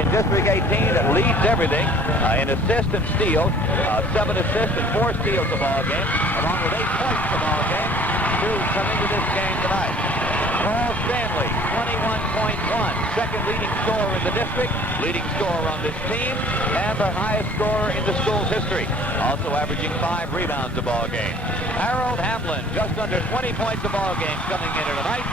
in District 18 that leads everything in assists and steals. 7 assists and 4 steals the ball game, along with 8 points the ball game to come into this game tonight. Paul Stanley, 21.1, second leading scorer in the district, leading scorer on this team, and the highest scorer in the school's history, also averaging 5 rebounds a ball game. Harold Hamlin, just under 20 points a ball game coming in tonight,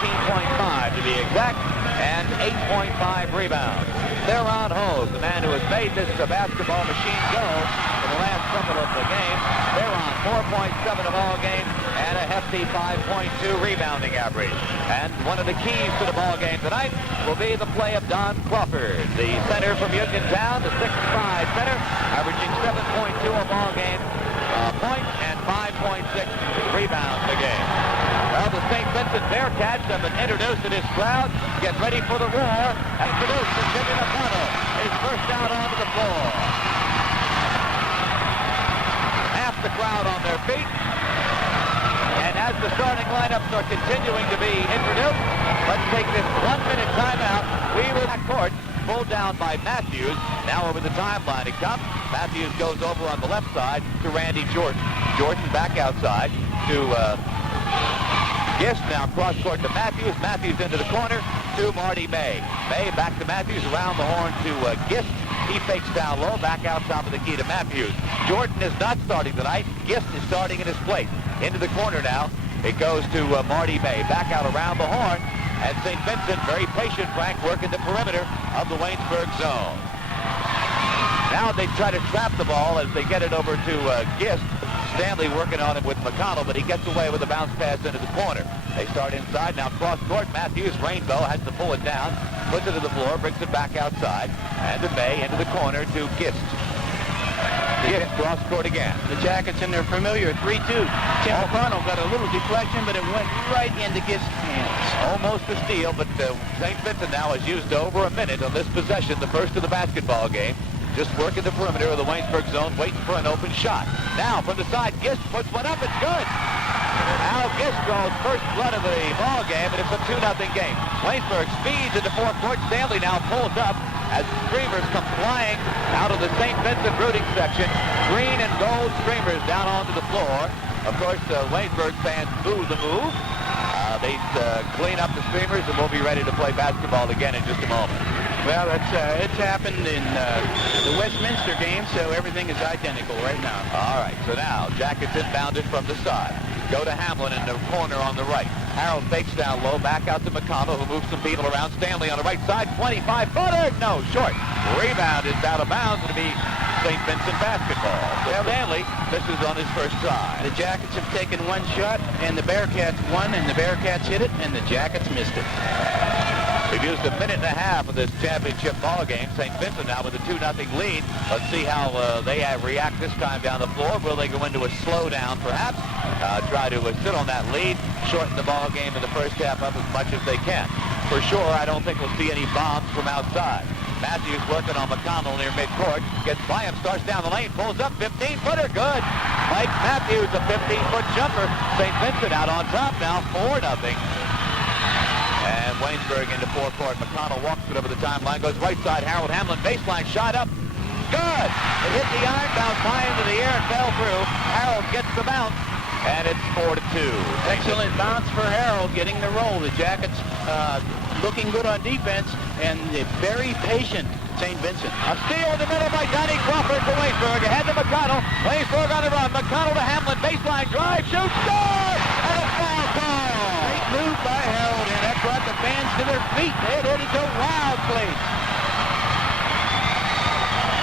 19.5 to be exact, and 8.5 rebounds. Theron Hogue, the man who has made this basketball machine go for the last couple of the games. Theron, 4.7 a ball game, and a hefty 5.2 rebounding average. And one of the keys to the ball game tonight will be the play of Don Crawford, the center from Uniontown, the 6'5 center, averaging 7.2 a ball game point and 5.6 rebounds a game. Well, the St. Vincent Bearcats have been introduced to this crowd. Get ready for the roar. And introduced to Jimmy McConnell. He's first out onto the floor. Half the crowd on their feet. And as the starting lineups are continuing to be introduced, let's take this 1-minute timeout. We will at court, pulled down by Matthews. Now over the timeline it comes. Matthews goes over on the left side to Randy Jordan. Jordan back outside to Gist. Now cross court to Matthews. Matthews into the corner to Marty May. May back to Matthews, around the horn to Gist. He fakes down low, back out top of the key to Matthews. Jordan is not starting tonight. Gist is starting in his place. Into the corner now. It goes to Marty May. Back out around the horn. And St. Vincent, very patient, Frank, working the perimeter of the Waynesburg zone. Now they try to trap the ball as they get it over to Gist. Stanley working on it with McConnell, but he gets away with a bounce pass into the corner. They start inside. Now cross court. Matthews, Rainbow, has to pull it down. Puts it to the floor, brings it back outside. And to May, into the corner to Gist. Gist cross court again. The Jackets in their familiar 3-2. Tim McConnell got a little deflection, but it went right into Gist's hands. Almost a steal, but St. Vincent now has used over a minute on this possession, the first of the basketball game. Just working the perimeter of the Waynesburg zone, waiting for an open shot. Now from the side, Gist puts one up. It's good. Now Gist draws first blood of the ball game, and it's a 2-0 game. Waynesburg speeds into forecourt. Stanley now pulls up as streamers come flying out of the St. Vincent rooting section. Green and gold streamers down onto the floor. Of course, Waynesburg fans boo the move. They clean up the streamers, and we'll be ready to play basketball again in just a moment. Well, it's happened in the Westminster game, so everything is identical right now. All right, so now Jackets inbounded from the side. Go to Hamlin in the corner on the right. Harold fakes down low, back out to McConnell, who moves some people around. Stanley on the right side, 25-footer. No, short. Rebound is out of bounds. It'll be St. Vincent basketball. So Stanley misses on his first try. The Jackets have taken one shot, and the Bearcats won, and the Bearcats hit it, and the Jackets missed it. We've used a minute and a half of this championship ball game. St. Vincent now with a 2-0 lead. Let's see how they react this time down the floor. Will they go into a slowdown, perhaps? Try to sit on that lead, shorten the ball game in the first half up as much as they can. For sure, I don't think we'll see any bombs from outside. Matthews working on McConnell near midcourt. Gets by him, starts down the lane, pulls up, 15-footer, good. Mike Matthews, a 15-foot jumper. St. Vincent out on top now, 4-0. And Waynesburg into forecourt. McConnell walks it over the timeline, goes right side. Harold Hamlin, baseline shot up. Good! It hit the iron, bounced high into the air and fell through. Harold gets the bounce, and it's 4-2. Excellent bounce for Harold, getting the roll. The Jackets looking good on defense, and very patient St. Vincent. A steal in the middle by Johnny Crawford to Waynesburg. Ahead to McConnell. Waynesburg on the run. McConnell to Hamlin. Baseline drive. Shoots. Score! And a foul call. Great move by Harold, and that brought the fans to their feet. They hit it to wild place.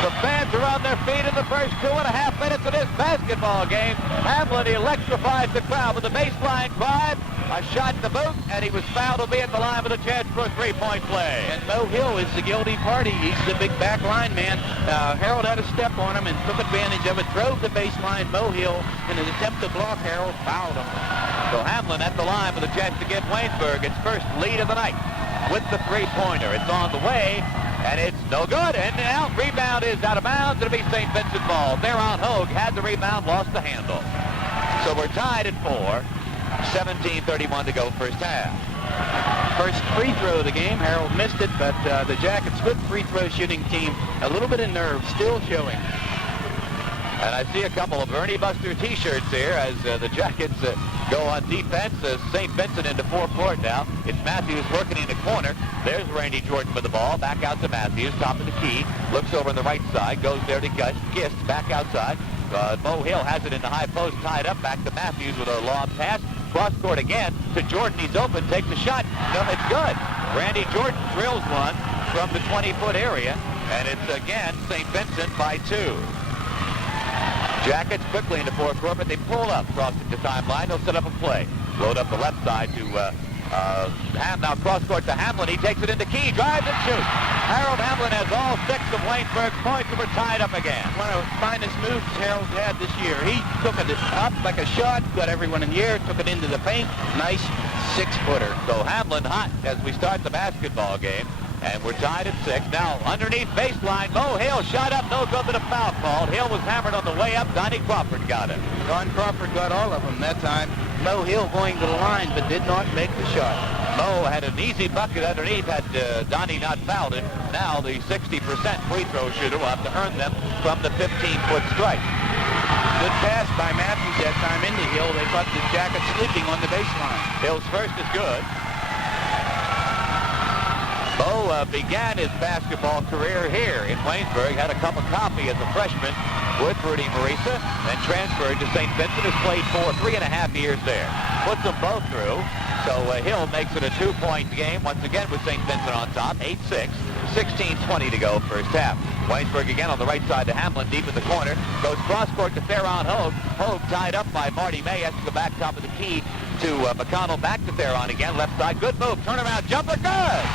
The fans are on their feet in the first 2.5 minutes of this basketball game. Hamlin electrifies the crowd with a baseline drive, a shot to boot, and he was fouled to be at the line with a chance for a three-point play. And Mo Hill is the guilty party. He's the big back line man. Harold had a step on him and took advantage of it, drove the baseline. Mo Hill, in an attempt to block Harold, fouled him. So Hamlin at the line with a chance to give Waynesburg its first lead of the night with the three-pointer. It's on the way. And it's no good. And now rebound is out of bounds. It'll be St. Vincent ball. Theron Hogue had the rebound, lost the handle. So we're tied at 4. 17:31 to go first half. First free throw of the game. Harold missed it, but the Jackets' good free throw shooting team, a little bit of nerve still showing. And I see a couple of Ernie Buster T-shirts here as the Jackets go on defense. St. Vincent into forecourt now. It's Matthews working in the corner. There's Randy Jordan with the ball. Back out to Matthews, top of the key. Looks over on the right side. Goes there to Gist. Back outside. Mo Hill has it in the high post, tied up. Back to Matthews with a long pass. Cross court again to Jordan. He's open. Takes a shot. No, it's good. Randy Jordan drills one from the 20-foot area. And it's again St. Vincent by 2. Jackets quickly into forecourt, but they pull up, crossing the timeline. They'll set up a play. Load up the left side to now cross court to Hamlin. He takes it into key, drives and shoots. Harold Hamlin has all 6 of Waynesburg's points, and we're tied up again. One of the finest moves Harold had this year. He took it up like a shot, got everyone in the air, took it into the paint. Nice 6-footer. So Hamlin hot as we start the basketball game. And we're tied at 6. Now, underneath baseline, Mo Hill shot up, no good, but a foul called. Hill was hammered on the way up. Donnie Crawford got it. Don Crawford got all of them that time. Mo Hill going to the line, but did not make the shot. Mo had an easy bucket underneath had Donnie not fouled it. Now the 60% free throw shooter will have to earn them from the 15-foot strike. Good pass by Matthews that time into Hill. They caught the Jackets sleeping on the baseline. Hill's first is good. Mo began his basketball career here in Waynesburg, had a cup of coffee as a freshman with Rudy Marisa, then transferred to St. Vincent, has played for 3.5 years there. Puts them both through, so Hill makes it a 2-point game, once again with St. Vincent on top, 8-6, 16-20 to go first half. Waynesburg again on the right side to Hamlin, deep in the corner, goes cross-court to Theron Hogue. Hogue tied up by Marty May, has to go back top of the key to McConnell, back to Theron again, left side, good move, turnaround jumper, good!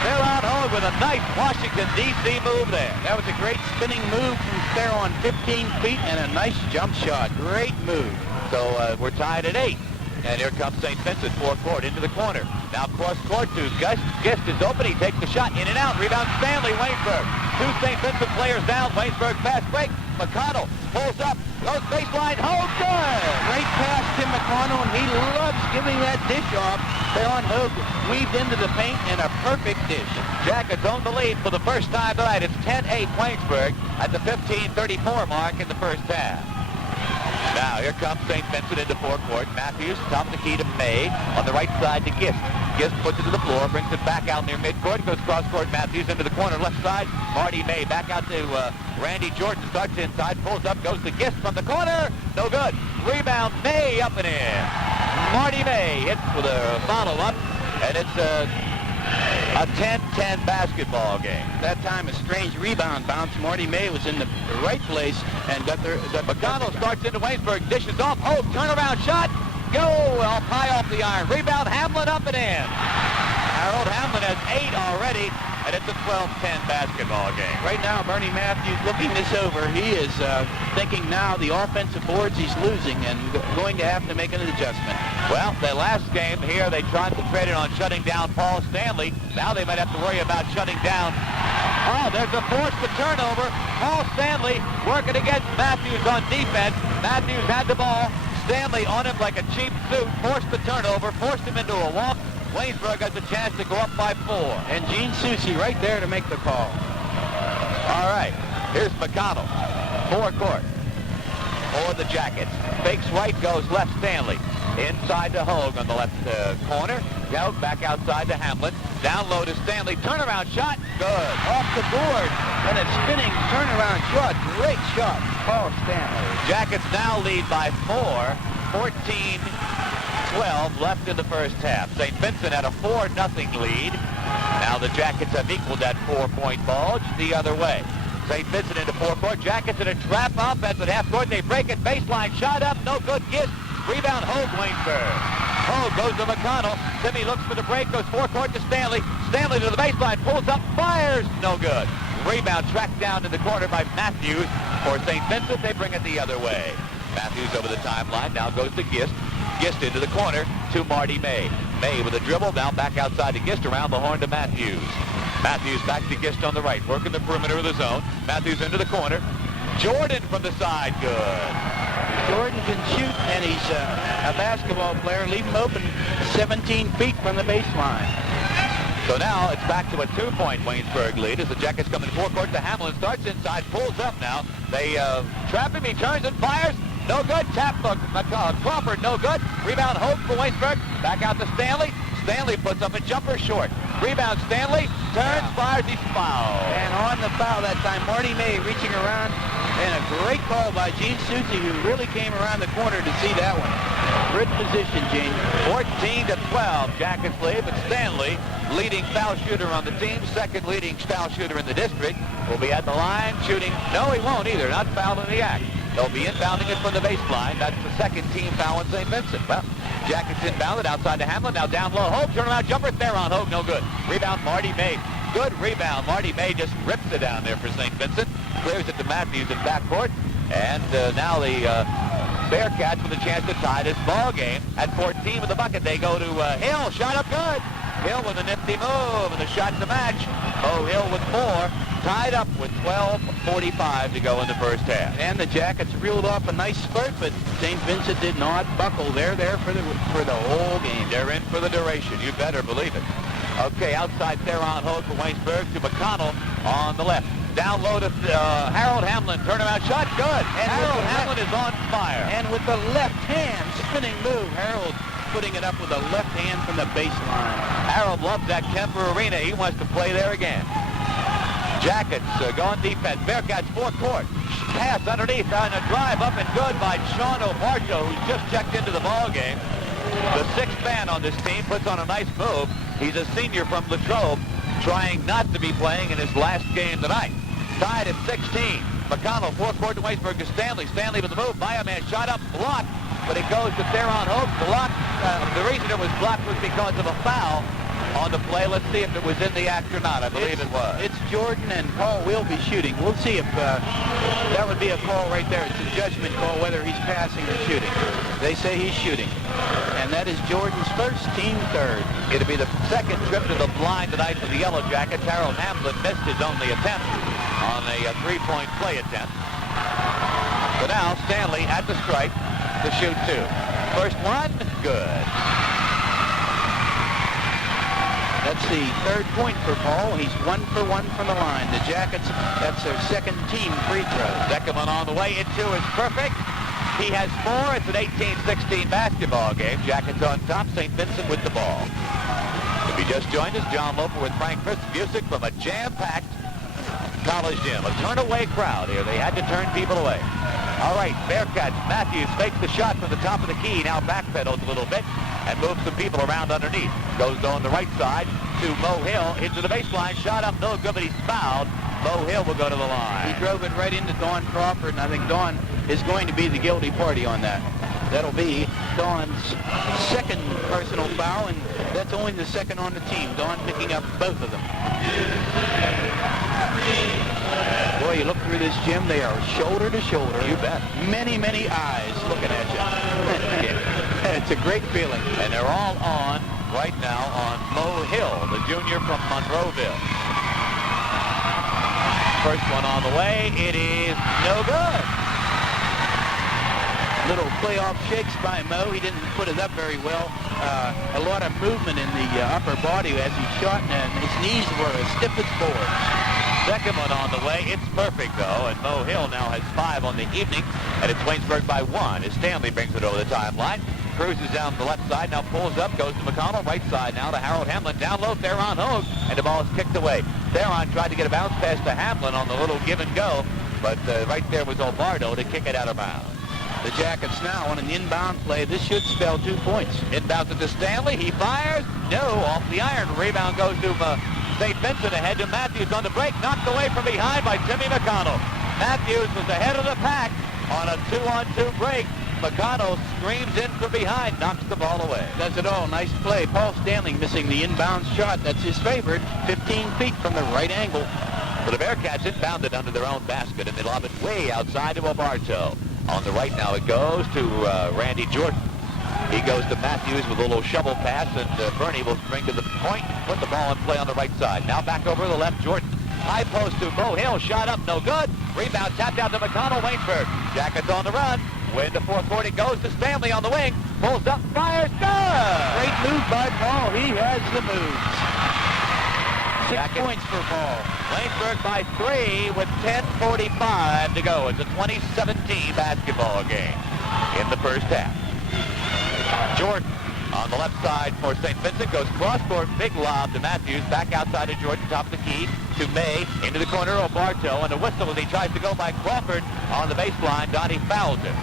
Theron Hogue with a nice Washington, D.C. move there. That was a great spinning move from Theron, 15 feet, and a nice jump shot. Great move. So we're tied at 8. And here comes St. Vincent, forecourt, into the corner. Now cross-court to Gist. Gist is open. He takes the shot, in and out. Rebound Stanley, Waynesburg. 2 St. Vincent players down. Waynesburg fast break. McConnell pulls up. Goes baseline. Hogue, good! Great pass to McConnell, and he loves giving that dish off. Theron Hogue weaved into the paint in a perfect dish. Jackets own the lead for the first time tonight. It's 10-8 Waynesburg at the 15:34 mark in the first half. Now, here comes St. Vincent into forecourt. Matthews, top of the key to May. On the right side to Gist. Gist puts it to the floor, brings it back out near midcourt. Goes cross-court. Matthews into the corner, left side. Marty May back out to Randy Jordan. Starts inside, pulls up, goes to Gist from the corner. No good. Rebound, May up and in. Marty May hits with a follow-up, and it's a 10-10 basketball game. That time a strange rebound bounce. Marty May was in the right place and got McConnell starts into Waynesburg, dishes off. Oh, turnaround shot. Go! Off high off the iron. Rebound, Hamlin up and in. Harold Hamlin has 8 already, and it's a 12-10 basketball game. Right now, Bernie Matthews looking this over. He is thinking now the offensive boards he's losing and going to have to make an adjustment. Well, the last game here, they concentrated on shutting down Paul Stanley. Now they might have to worry about shutting down. Oh, there's a forced turnover. Paul Stanley working against Matthews on defense. Matthews had the ball. Stanley on him like a cheap suit. Forced the turnover. Forced him into a walk. Waynesburg has a chance to go up by 4. And Gene Soucy right there to make the call. All right, here's McConnell. Forecourt for the Jackets. Fakes right, goes left Stanley. Inside to Hogue on the left corner. Hogue back outside to Hamlin. Down low to Stanley. Turnaround shot. Good. Off the board. And a spinning turnaround shot. Great shot. Paul Stanley. Jackets now lead by 4. 14-12 left in the first half. St. Vincent had a 4-0 lead. Now the Jackets have equaled that 4-point bulge the other way. St. Vincent into forecourt. Jackets in a trap offense at half court. They break it. Baseline shot up. No good. Gist. Rebound Hogue, Waynesburg. Hogue goes to McConnell. Timmy looks for the break. Goes forecourt to Stanley. Stanley to the baseline. Pulls up. Fires. No good. Rebound tracked down to the corner by Matthews. For St. Vincent, they bring it the other way. Matthews over the timeline. Now goes to Gist. Gist into the corner to Marty May. May with a dribble. Now back outside to Gist. Around the horn to Matthews. Matthews back to Gist on the right. Working the perimeter of the zone. Matthews into the corner. Jordan from the side. Good. Jordan can shoot, and he's a basketball player. Leave him open 17 feet from the baseline. So now it's back to a 2-point Waynesburg lead as the Jackets come in forecourt to Hamlin. Starts inside, pulls up now. They trap him. He turns and fires. No good. Tap Crawford, no good. Rebound Hope for Waynesburg. Back out to Stanley. Stanley puts up a jumper short. Rebound Stanley. Turns, fires, he's fouled. And on the foul that time, Marty May reaching around. And a great call by Gene Susie, who really came around the corner to see that one. Good position, Gene. 14-12, Jackets lead, but Stanley, leading foul shooter on the team, second leading foul shooter in the district, will be at the line shooting. No, he won't either. Not fouled in the act. They'll be inbounding it from the baseline. That's the second team foul in St. Vincent. Well, Jackets inbounded outside to Hamlin. Now down low. Hope, turnaround jumper there on Hope. No good. Rebound, Marty May. Good rebound. Marty May just rips it down there for St. Vincent. Clears it to Matthews in backcourt. And now the Bearcats with a chance to tie this ball game. At 14 with the bucket, they go to Hill. Shot up good. Hill with a nifty move, and the shot to match. Oh, Hill with 4. Tied up with 12:45 to go in the first half. And the Jackets reeled off a nice spurt, but St. Vincent did not buckle. They're there for the whole game. They're in for the duration. You better believe it. Okay, outside Theron Hogue for Waynesburg to McConnell on the left. Down low to Harold Hamlin. Turnaround shot. Good. And Harold Hamlin is on fire. And with the left hand spinning move, Harold putting it up with the left hand from the baseline. Harold loves that Kemper Arena. He wants to play there again. Jackets going defense. Bearcats forecourt. Pass underneath on a drive up and good by Sean O'Barcho, who's just checked into the ball game. The sixth man on this team puts on a nice move. He's a senior from Latrobe, trying not to be playing in his last game tonight. Tied at 16. McConnell forecourt to Waynesburg to Stanley. Stanley with the move. By a man shot up, blocked, but it goes to Theron Hope. Blocked. The reason it was blocked was because of a foul on the play. Let's see if it was in the act or not. I believe it was. It's Jordan, and Paul will be shooting. We'll see if that would be a call right there. It's a judgment call whether he's passing or shooting. They say he's shooting. And that is Jordan's first, team third. It'll be the second trip to the blind tonight for the Yellow Jackets. Harold Hamlin missed his only attempt on a three-point play attempt. So now Stanley at the stripe to shoot 2. First one, good. That's the third point for Paul. He's 1 for 1 from the line. The Jackets, that's their second team free throw. Second one on the way. It too is perfect. He has 4. It's an 18-16 basketball game. Jackets on top. St. Vincent with the ball. If you just joined us, John Loper with Frank Fritz. Music from a jam-packed college gym. A turn-away crowd here. They had to turn people away. All right, Bearcats. Matthews fakes the shot from the top of the key. Now backpedals a little bit and moves some people around underneath. Goes on the right side to Mo Hill into the baseline. Shot up, no good, but he's fouled. Mo Hill will go to the line. He drove it right into Don Crawford, and I think Don is going to be the guilty party on that. That'll be Don's second personal foul, and that's only the second on the team. Don picking up both of them. Boy, you look through this gym, they are shoulder to shoulder. You bet. Many, many eyes looking at you. It's a great feeling. And they're all on right now on Mo Hill, the junior from Monroeville. First one on the way. It is no good. Little playoff shakes by Mo. He didn't put it up very well. A lot of movement in the upper body as he shot, and his knees were as stiff as boards. Second one on the way. It's perfect, though, and Mo Hill now has 5 on the evening, and it's Waynesburg by 1 as Stanley brings it over the timeline. Cruises down the left side, now pulls up, goes to McConnell, right side now to Harold Hamlin. Down low, Theron Hogue, and the ball is kicked away. Theron tried to get a bounce pass to Hamlin on the little give and go, but right there was Obardo to kick it out of bounds. The Jackets now on an inbound play. This should spell 2 points. Inbounds it to Stanley. He fires. No, off the iron. Rebound goes to St. Vincent ahead to Matthews on the break. Knocked away from behind by Timmy McConnell. Matthews was ahead of the pack on a 2-on-2 break. McConnell screams in from behind, knocks the ball away. Does it all. Nice play. Paul Stanley missing the inbound shot. That's his favorite. 15 feet from the right angle. So the Bearcats inbounded under their own basket, and they lob it way outside to Obarto. On the right now it goes to Randy Jordan. He goes to Matthews with a little shovel pass, and Bernie will spring to the point, put the ball in play on the right side. Now back over to the left, Jordan. High post to Mo Hill, shot up, no good. Rebound tapped out to McConnell, Waynesburg. Jackets on the run. Win the forecourt, it goes to Stanley on the wing. Pulls up, fires, good! Great move by Paul. He has the moves. 6 points for Paul. Waynesburg by 3 with 10:45 to go. It's a 2017 basketball game in the first half. Jordan on the left side for St. Vincent goes cross-court, big lob to Matthews, back outside to Jordan, top of the key to May, into the corner of Bartow, and a whistle as he tries to go by Crawford on the baseline. Donnie fouls it.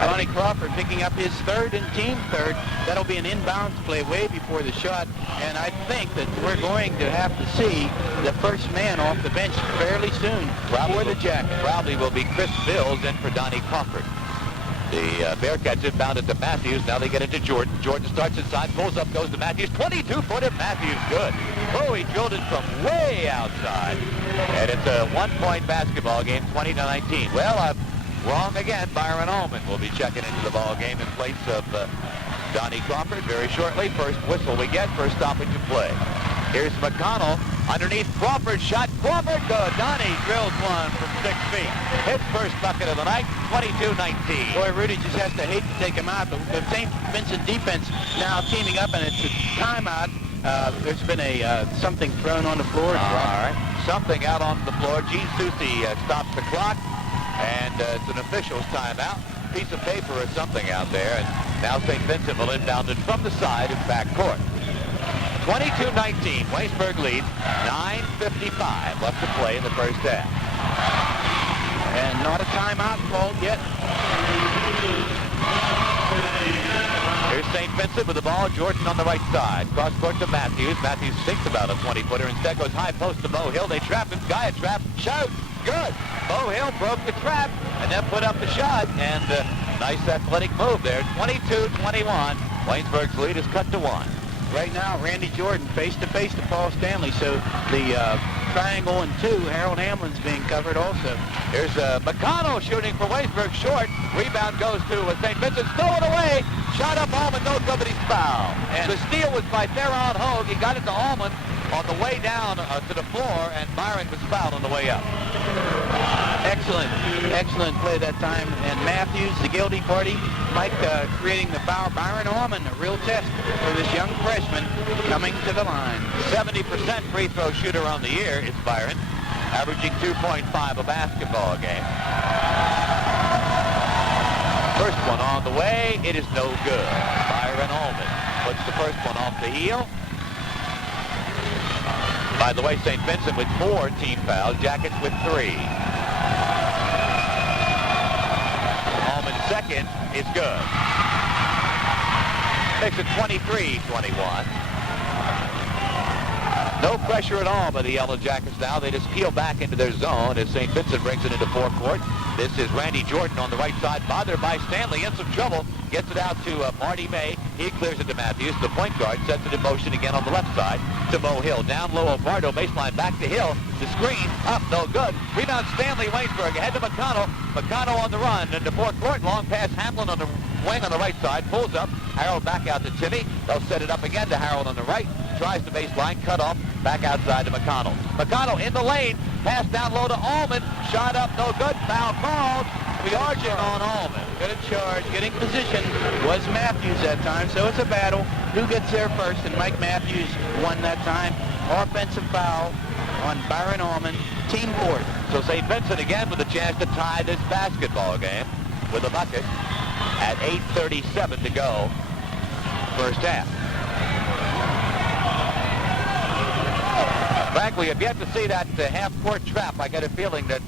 Donnie Crawford picking up his third and team third. That'll be an inbounds play way before the shot, and I think that we're going to have to see the first man off the bench fairly soon for the Jackets. Probably will be Chris Bills in for Donnie Crawford. The Bearcats inbounded to Matthews. Now they get into Jordan. Jordan starts inside, pulls up, goes to Matthews. 22-footer. Matthews good. Oh, he drilled it from way outside. And it's a one-point basketball game, 20-19. Well, I'm wrong again. Byron Ullman will be checking into the ball game in place of Donnie Crawford very shortly. First whistle we get, first stoppage of play. Here's McConnell underneath Crawford. Shot. Crawford good. Donnie drills one from 6 feet. His first bucket of the night, 22-19. Boy, Rudy just has to hate to take him out, but the St. Vincent defense now teaming up, and it's a timeout. There's been a something thrown on the floor. All right. Something out on the floor. Gene Susi stops the clock, and it's an official's timeout. Piece of paper or something out there, and now St. Vincent will inbound it from the side in backcourt. 22-19, Waynesburg leads, 9:55 left to play in the first half. And not a timeout called yet. Here's St. Vincent with the ball. Jordan on the right side. Cross court to Matthews. Matthews thinks about a 20-footer. Instead goes high post to Mo Hill. They trap him. Guy trap. Shoot. Good. Mo Hill broke the trap and then put up the shot. And nice athletic move there. 22-21. Waynesburg's lead is cut to 1. Right now, Randy Jordan face-to-face to Paul Stanley, so the triangle and 2, Harold Hamlin's being covered also. Here's McConnell shooting for Waynesburg, short. Rebound goes to St. Vincent, stolen away. Shot up Allman, no good, but he's fouled. And the steal was by Theron Hogue. He got it to Allman on the way down to the floor, and Byron was fouled on the way up. Excellent play that time. And Matthews, the guilty party, Mike creating the foul. Byron Allman, a real test for this young freshman coming to the line. 70% free throw shooter on the year is Byron, averaging 2.5 a basketball game. First one on the way, it is no good. Byron Allman puts the first one off the heel. By the way, St. Vincent with 4 team fouls, Jackets with 3. Allman's second is good. Makes it 23-21. No pressure at all by the Yellow Jackets now. They just peel back into their zone as St. Vincent brings it into forecourt. This is Randy Jordan on the right side, bothered by Stanley, in some trouble. Gets it out to Marty May. He clears it to Matthews. The point guard sets it in motion again on the left side to Mo Hill. Down low, Bartow, baseline back to Hill. The screen, up, no good. Rebound Stanley, Waynesburg, ahead to McConnell. McConnell on the run into forecourt. Long pass, Hamlin on the wing on the right side. Pulls up. Harold back out to Timmy. They'll set it up again to Harold on the right. Tries the baseline, cut off, back outside to McConnell. McConnell in the lane, pass down low to Allman. Shot up, no good. Foul called. Charging on Allman. Good charge. Getting position was Matthews that time, so it's a battle. Who gets there first? And Mike Matthews won that time. Offensive foul on Byron Allman. Team fourth. So St. Vincent again with a chance to tie this basketball game with a bucket at 8:37 to go. First half. Frank, we have yet to see that half-court trap. I get a feeling that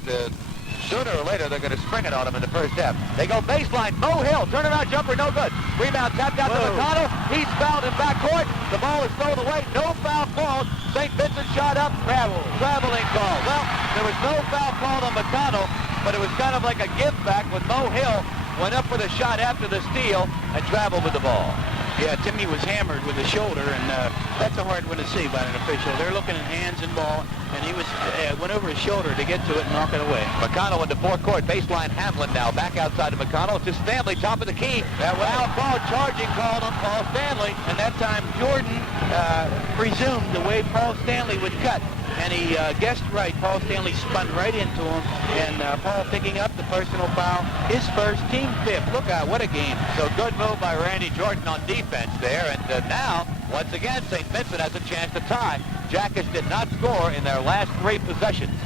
sooner or later they're going to spring it on him in the first half. They go baseline. Mo Hill, turnaround jumper, no good. Rebound tapped out to McConnell. He's fouled in backcourt. The ball is thrown away. No foul called. St. Vincent shot up. Traveling call. Well, there was no foul called on McConnell, but it was kind of like a give back when Mo Hill went up with a shot after the steal and traveled with the ball. Yeah, Timmy was hammered with the shoulder, and that's a hard one to see by an official. They're looking at hands and ball, and he was went over his shoulder to get to it and knock it away. McConnell into forecourt. Baseline Hamlin now. Back outside of McConnell to Stanley, top of the key. That foul called, charging called on Paul Stanley. And that time Jordan presumed the way Paul Stanley would cut. And he guessed right. Paul Stanley spun right into him, and Paul picking up the personal foul. His first, team fifth. Look out, what a game. So good move by Randy Jordan on defense there. And now, once again, St. Vincent has a chance to tie. Jackets did not score in their last 3 possessions.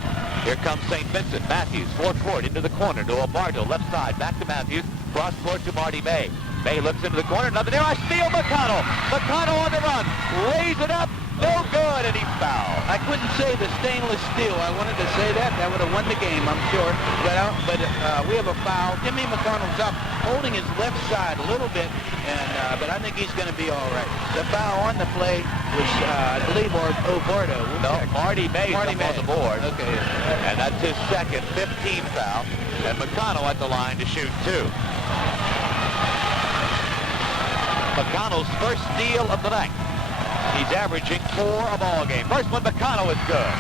Here comes St. Vincent. Matthews, forecourt, into the corner to Obardo, left side, back to Matthews, cross court to Marty May. May looks into the corner, nothing there. I steal McConnell. McConnell on the run, lays it up, no good, and he's fouled. I couldn't say the stainless steel. I wanted to say that. That would have won the game, I'm sure. But we have a foul. Timmy McConnell's up, holding his left side a little bit, but I think he's going to be all right. The foul on the play was, I believe, Obardo. No, Marty May on the board. Okay. And that's his second 15th foul. And McConnell at the line to shoot 2. McConnell's first steal of the night. He's averaging 4 a ball game. First one, McConnell is good.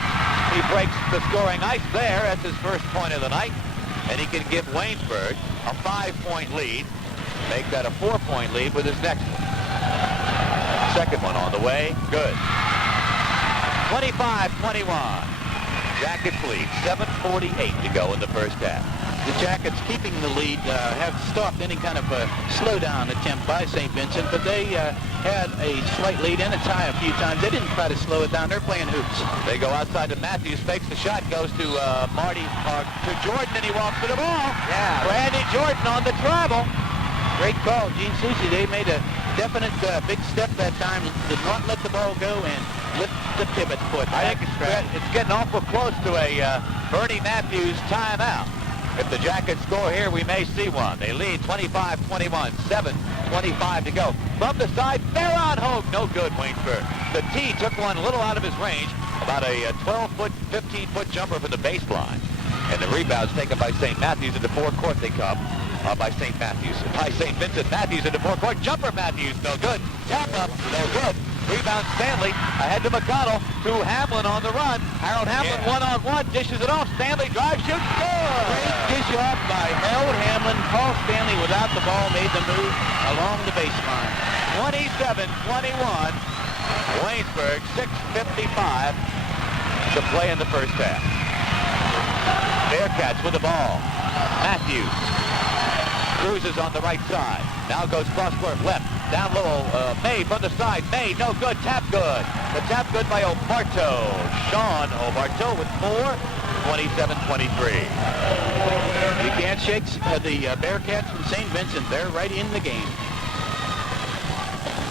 He breaks the scoring ice there. That's his first point of the night. And he can give Waynesburg a 5-point lead. Make that a 4-point lead with his next one. Second one on the way. Good. 25-21. Jackets lead. 7:48 to go in the first half. The Jackets, keeping the lead, have stopped any kind of a slowdown attempt by St. Vincent, but they had a slight lead and a tie a few times. They didn't try to slow it down. They're playing hoops. They go outside to Matthews, fakes the shot, goes to to Jordan, and he walks to the ball. Yeah. Randy Jordan on the travel. Great call, Gene Soucy. They made a definite big step that time. Did not let the ball go and lift the pivot foot. I think it's getting awful close to a Bernie Matthews timeout. If the Jackets score here, we may see one. They lead 25-21, 7:25 to go. From the side, Theron Hogue, no good, Waynesburg. The tee took one a little out of his range, about a 12-foot, 15-foot jumper from the baseline. And the rebound's taken by St. Matthews. Into forecourt they come by St. Matthews. By St. Vincent, Matthews into forecourt. Jumper Matthews, no good. Tap up, no good. Rebound Stanley, ahead to McConnell, to Hamlin on the run. Harold Hamlin one-on-one, dishes it off. Stanley drives, shoots, good! Great dish off by Harold Hamlin. Paul Stanley, without the ball, made the move along the baseline. 27-21. Waynesburg, 6:55 to play in the first half. Bearcats with the ball. Matthews cruises on the right side. Now goes cross-court left. Down low, May from the side. May, no good. Tap good. The tap good by Obarto. Sean Obarto with 4. 27-23. You can't shake the Bearcats from St. Vincent. They're right in the game.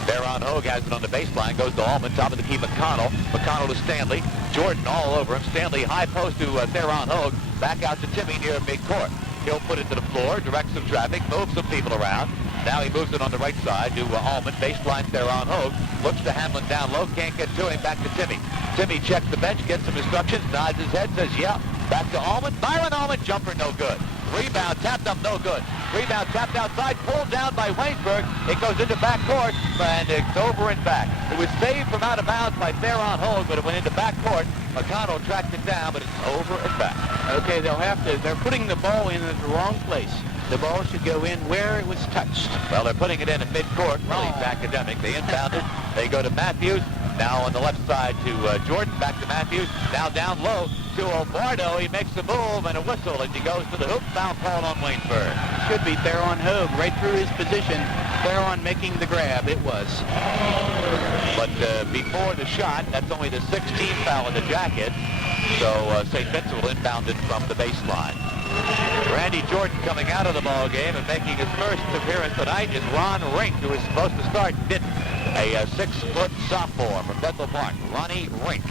Theron Hogue has it on the baseline. Goes to Allman. Top of the key, McConnell. McConnell to Stanley. Jordan all over him. Stanley high post to Theron Hogue. Back out to Timmy near midcourt. He'll put it to the floor, direct some traffic, move some people around. Now he moves it on the right side to Allman. Baseline Theron Hogue. Looks to Hamlin down low. Can't get to him. Back to Timmy. Timmy checks the bench, gets some instructions, nods his head, says, yeah. Back to Allman. Byron Allman. Jumper, no good. Rebound tapped up, no good. Rebound tapped outside, pulled down by Waynesburg. It goes into backcourt, and it's over and back. It was saved from out of bounds by Theron Hogue, but it went into backcourt. McConnell tracked it down, but it's over and back. Okay, they're putting the ball in at the wrong place. The ball should go in where it was touched. Well, they're putting it in at midcourt. Really academic. They inbound it. They go to Matthews. Now on the left side to Jordan. Back to Matthews. Now down low to Obardo. He makes the move and a whistle as he goes to the hoop. Foul called on Waynesburg. Should be Theron Hogue right through his position. Theron making the grab. It was. But before the shot, that's only the 16th foul of the Jackets. So St. Vincent will inbound it from the baseline. Randy Jordan coming out of the ball game and making his first appearance tonight is Ron Rink, who was supposed to start, didn't. A 6-foot sophomore from Bethel Park, Ronnie Rink.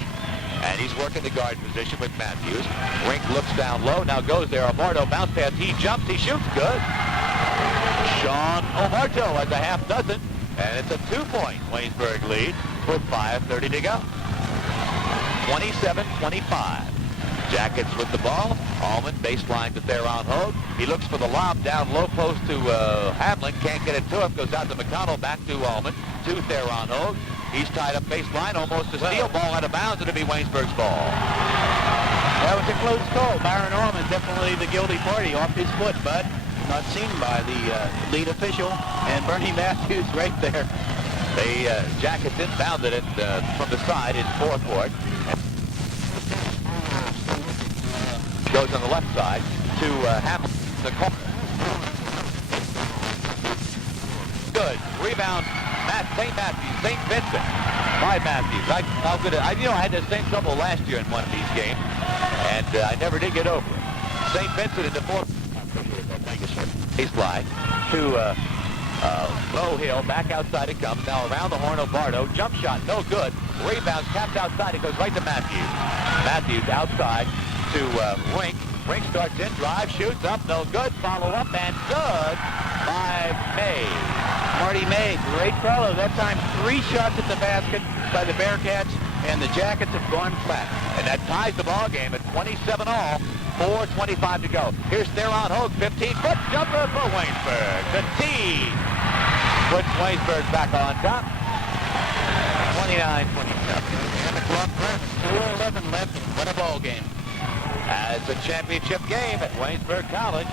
And he's working the guard position with Matthews. Rink looks down low, now goes there. Obardo bounce pass, he jumps, he shoots, good. Sean Obardo has a half dozen, and it's a 2-point Waynesburg lead with 5:30 to go. 27-25. Jackets with the ball. Allman baseline to Theron Hogue. He looks for the lob down low post to Hamlin. Can't get it to him. Goes out to McConnell. Back to Allman. To Theron Hogue. He's tied up baseline. Almost a steal. Ball out of bounds. It'll be Waynesburg's ball. That was a close call. Byron Allman definitely the guilty party off his foot, but not seen by the lead official. And Bernie Matthews right there. The Jackets inbounded it from the side in forecourt. Goes on the left side to Hamlin. The corner. Good. Rebound. St. Matthews. St. Vincent. by Matthews. I had the same trouble last year in one of these games, and I never did get over it. St. Vincent in the fourth baseline to low hill, back outside it comes. Now around the horn, Obardo. Jump shot, no good. Rebound, tapped outside. It goes right to Matthews. Matthews outside to Rink. Rink starts in, drive, shoots up, no good. Follow up, and good by May. Marty May, great fellow. That time 3 shots at the basket by the Bearcats, and the Jackets have gone flat. And that ties the ball game at 27 all. 4:25 to go. Here's Theron Hogue, 15-foot jumper for Waynesburg. The tee puts Waynesburg back on top. 29-27. And the clock runs. 4:11 left. Win a ball game. As a championship game at Waynesburg College.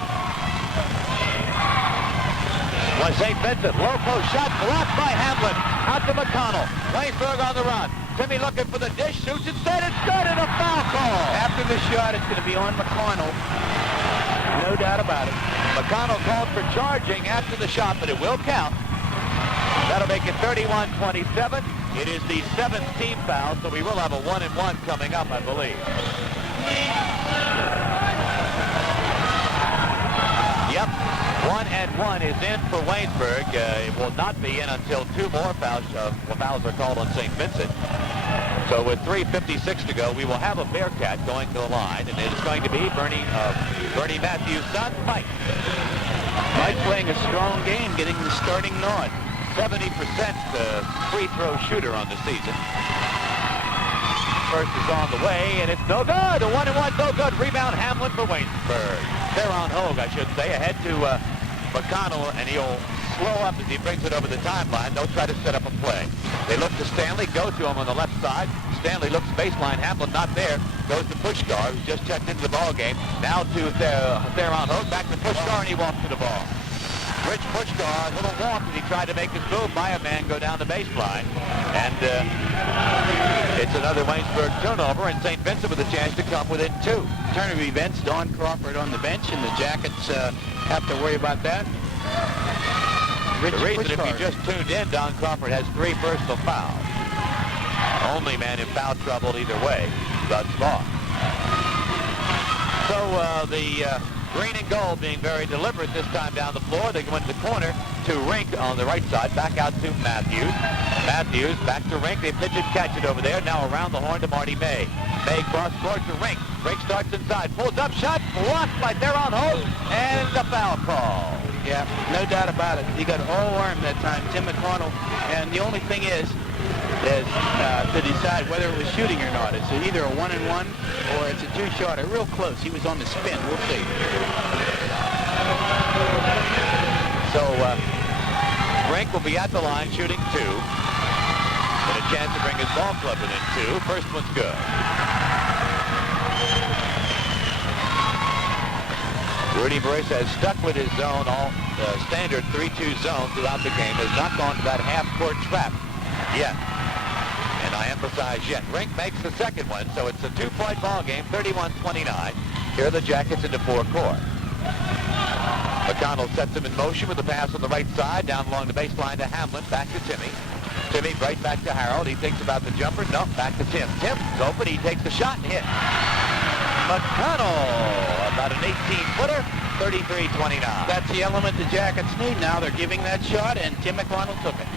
Was St. Vincent, low post shot blocked by Hamlin. Out to McConnell. Waynesburg on the run. Timmy looking for the dish, shoots instead, it's good, and a foul call. After the shot, it's going to be on McConnell. No doubt about it. McConnell called for charging after the shot, but it will count. That'll make it 31-27. It is the 7th team foul, so we will have a 1-and-1 coming up, I believe. Yep, 1-and-1 is in for Waynesburg. It will not be in until 2 more fouls are called on St. Vincent. So with 3:56 to go, we will have a Bearcat going to the line, and it is going to be Bernie Matthews' son, Mike. Mike playing a strong game, getting the starting nod. 70% free throw shooter on the season. First is on the way, and it's no good. The 1-and-1 no good. Rebound Hamlin for Waynesburg. Theron Hogue, I should say, ahead to McConnell, and he'll slow up as he brings it over the timeline. They'll try to set up a play. They look to Stanley, go to him on the left side. Stanley looks baseline, Hamlin not there. Goes to Pushkar, who's just checked into the ball game. Now to Theron Hogue, back to Pushkar, and he walks to the ball. Rich Pushkar, a little warm as he tried to make his move by a man go down the baseline. And it's another Waynesburg turnover, and St. Vincent with a chance to come within 2. Turn of events, Don Crawford on the bench, and the Jackets have to worry about that. The reason, if you just tuned in, Don Crawford has 3 personal fouls. Only man in foul trouble either way thus far. So the green and gold being very deliberate this time down the floor. They go into the corner to Rink on the right side. Back out to Matthews. Matthews back to Rink. They pitch it, catch it over there. Now around the horn to Marty May. May cross court to Rink. Rink starts inside. Pulls up shot. Blocked by Theron Hogue. And the foul call. Yeah, no doubt about it. He got all arm that time, Tim McConnell. And the only thing is to decide whether it was shooting or not. It's either a 1-and-1 or it's a 2-shotter. Real close. He was on the spin. We'll see. So Rink will be at the line shooting 2. And a chance to bring his ball club within 2. First one's good. Rudy Brice has stuck with his zone, all standard 3-2 zone throughout the game. Has not gone to that half-court trap yet. And I emphasize yet. Rink makes the second one, so it's a 2-point ball game, 31-29. Here are the Jackets into forecourt. McConnell sets him in motion with the pass on the right side, down along the baseline to Hamlin, back to Timmy. Timmy right back to Harold. He thinks about the jumper. No, back to Tim. Tim's open. He takes the shot and hits. McConnell, about an 18-footer, 33-29. That's the element the Jackets need now. They're giving that shot, and Tim McConnell took it.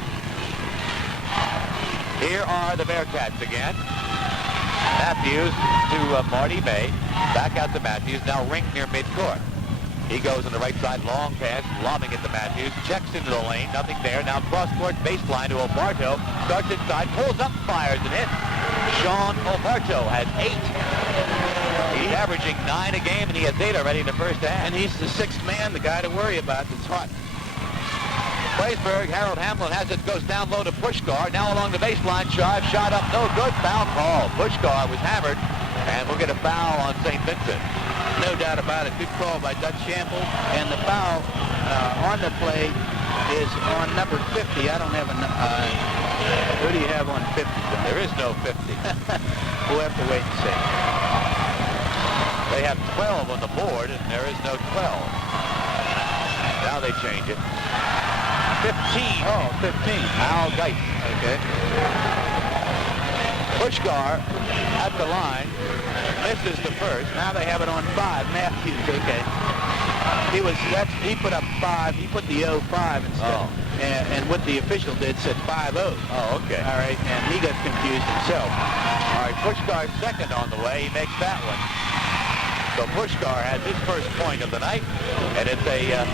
Here are the Bearcats again. Matthews to Marty May. Back out to Matthews. Now Rink near midcourt. He goes on the right side, long pass, lobbing it to Matthews. Checks into the lane, nothing there. Now cross-court baseline to Obarto. Starts inside, pulls up, fires, and hits. Sean Obarto has 8. He's averaging 9 a game, and he has 8 already in the first half. And he's the 6th man, the guy to worry about that's hot. Blaisberg, Harold Hamlin has it, goes down low to Pushkar. Now along the baseline, drive, shot up, no good, foul call. Pushkar was hammered, and we'll get a foul on St. Vincent. No doubt about it. Good call by Dutch Shample. And the foul on the play is on number 50. I don't have a... who do you have on 50? There is no 50. We'll have to wait and see. They have 12 on the board, and there is no 12. Now they change it. 15. Oh, 15. Al Geist. Okay. Pushkar at the line, misses the first. Now they have it on 5. Matthews, okay. He put up 5. He put the 0-5 instead. Oh. And what the official did said 5-0. Oh, okay. All right, and he got confused himself. All right, Pushkar's second on the way. He makes that one. So Pushkar has his first point of the night, and it's a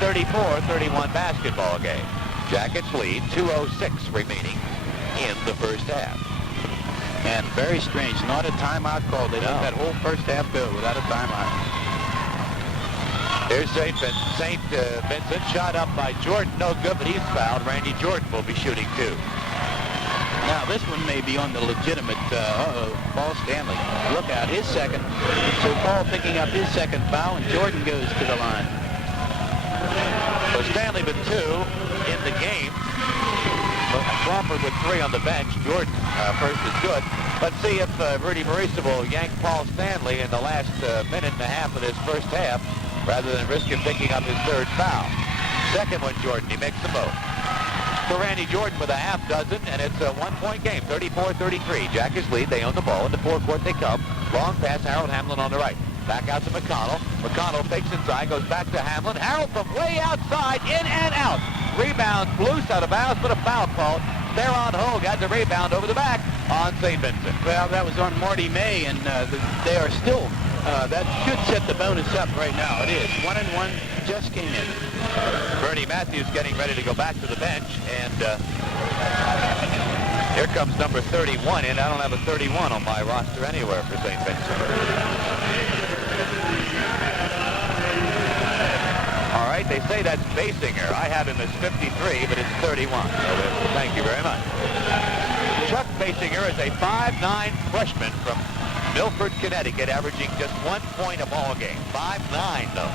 34-31 basketball game. Jackets lead, 2:06 remaining in the first half. And very strange, not a timeout call. They let that whole first half go without a timeout. Here's St. Vincent, shot up by Jordan, no good, but he's fouled. Randy Jordan will be shooting too. Now this one may be on the legitimate, Paul Stanley. Look out, his second. So Paul picking up his second foul, and Jordan goes to the line. So Stanley with 2 in the game. Crawford with 3 on the bench. Jordan first is good. Let's see if Rudy Marisa will yank Paul Stanley in the last minute and a half of this first half, rather than risk him picking up his third foul. Second one, Jordan. He makes them both. For Randy Jordan with a half dozen, and it's a 1-point game, 34-33. Jackets lead. They own the ball. In the forecourt they come. Long pass, Harold Hamlin on the right. Back out to McConnell. McConnell fakes inside, goes back to Hamlin. Harold from way outside, in and out. Rebound loose out of bounds, but a foul called. Theron Hogue had the rebound over the back on St. Vincent. Well, that was on Marty May, and they are still, that should set the bonus up right now. It is. 1-1 just came in. Bernie Matthews getting ready to go back to the bench, and here comes number 31 in. I don't have a 31 on my roster anywhere for St. Vincent. All right, they say that's Basinger. I have him as 53, but it's 31. So thank you very much. Chuck Basinger is a 5'9" freshman from Milford, Connecticut, averaging just 1 point a ball game. 5'9", though.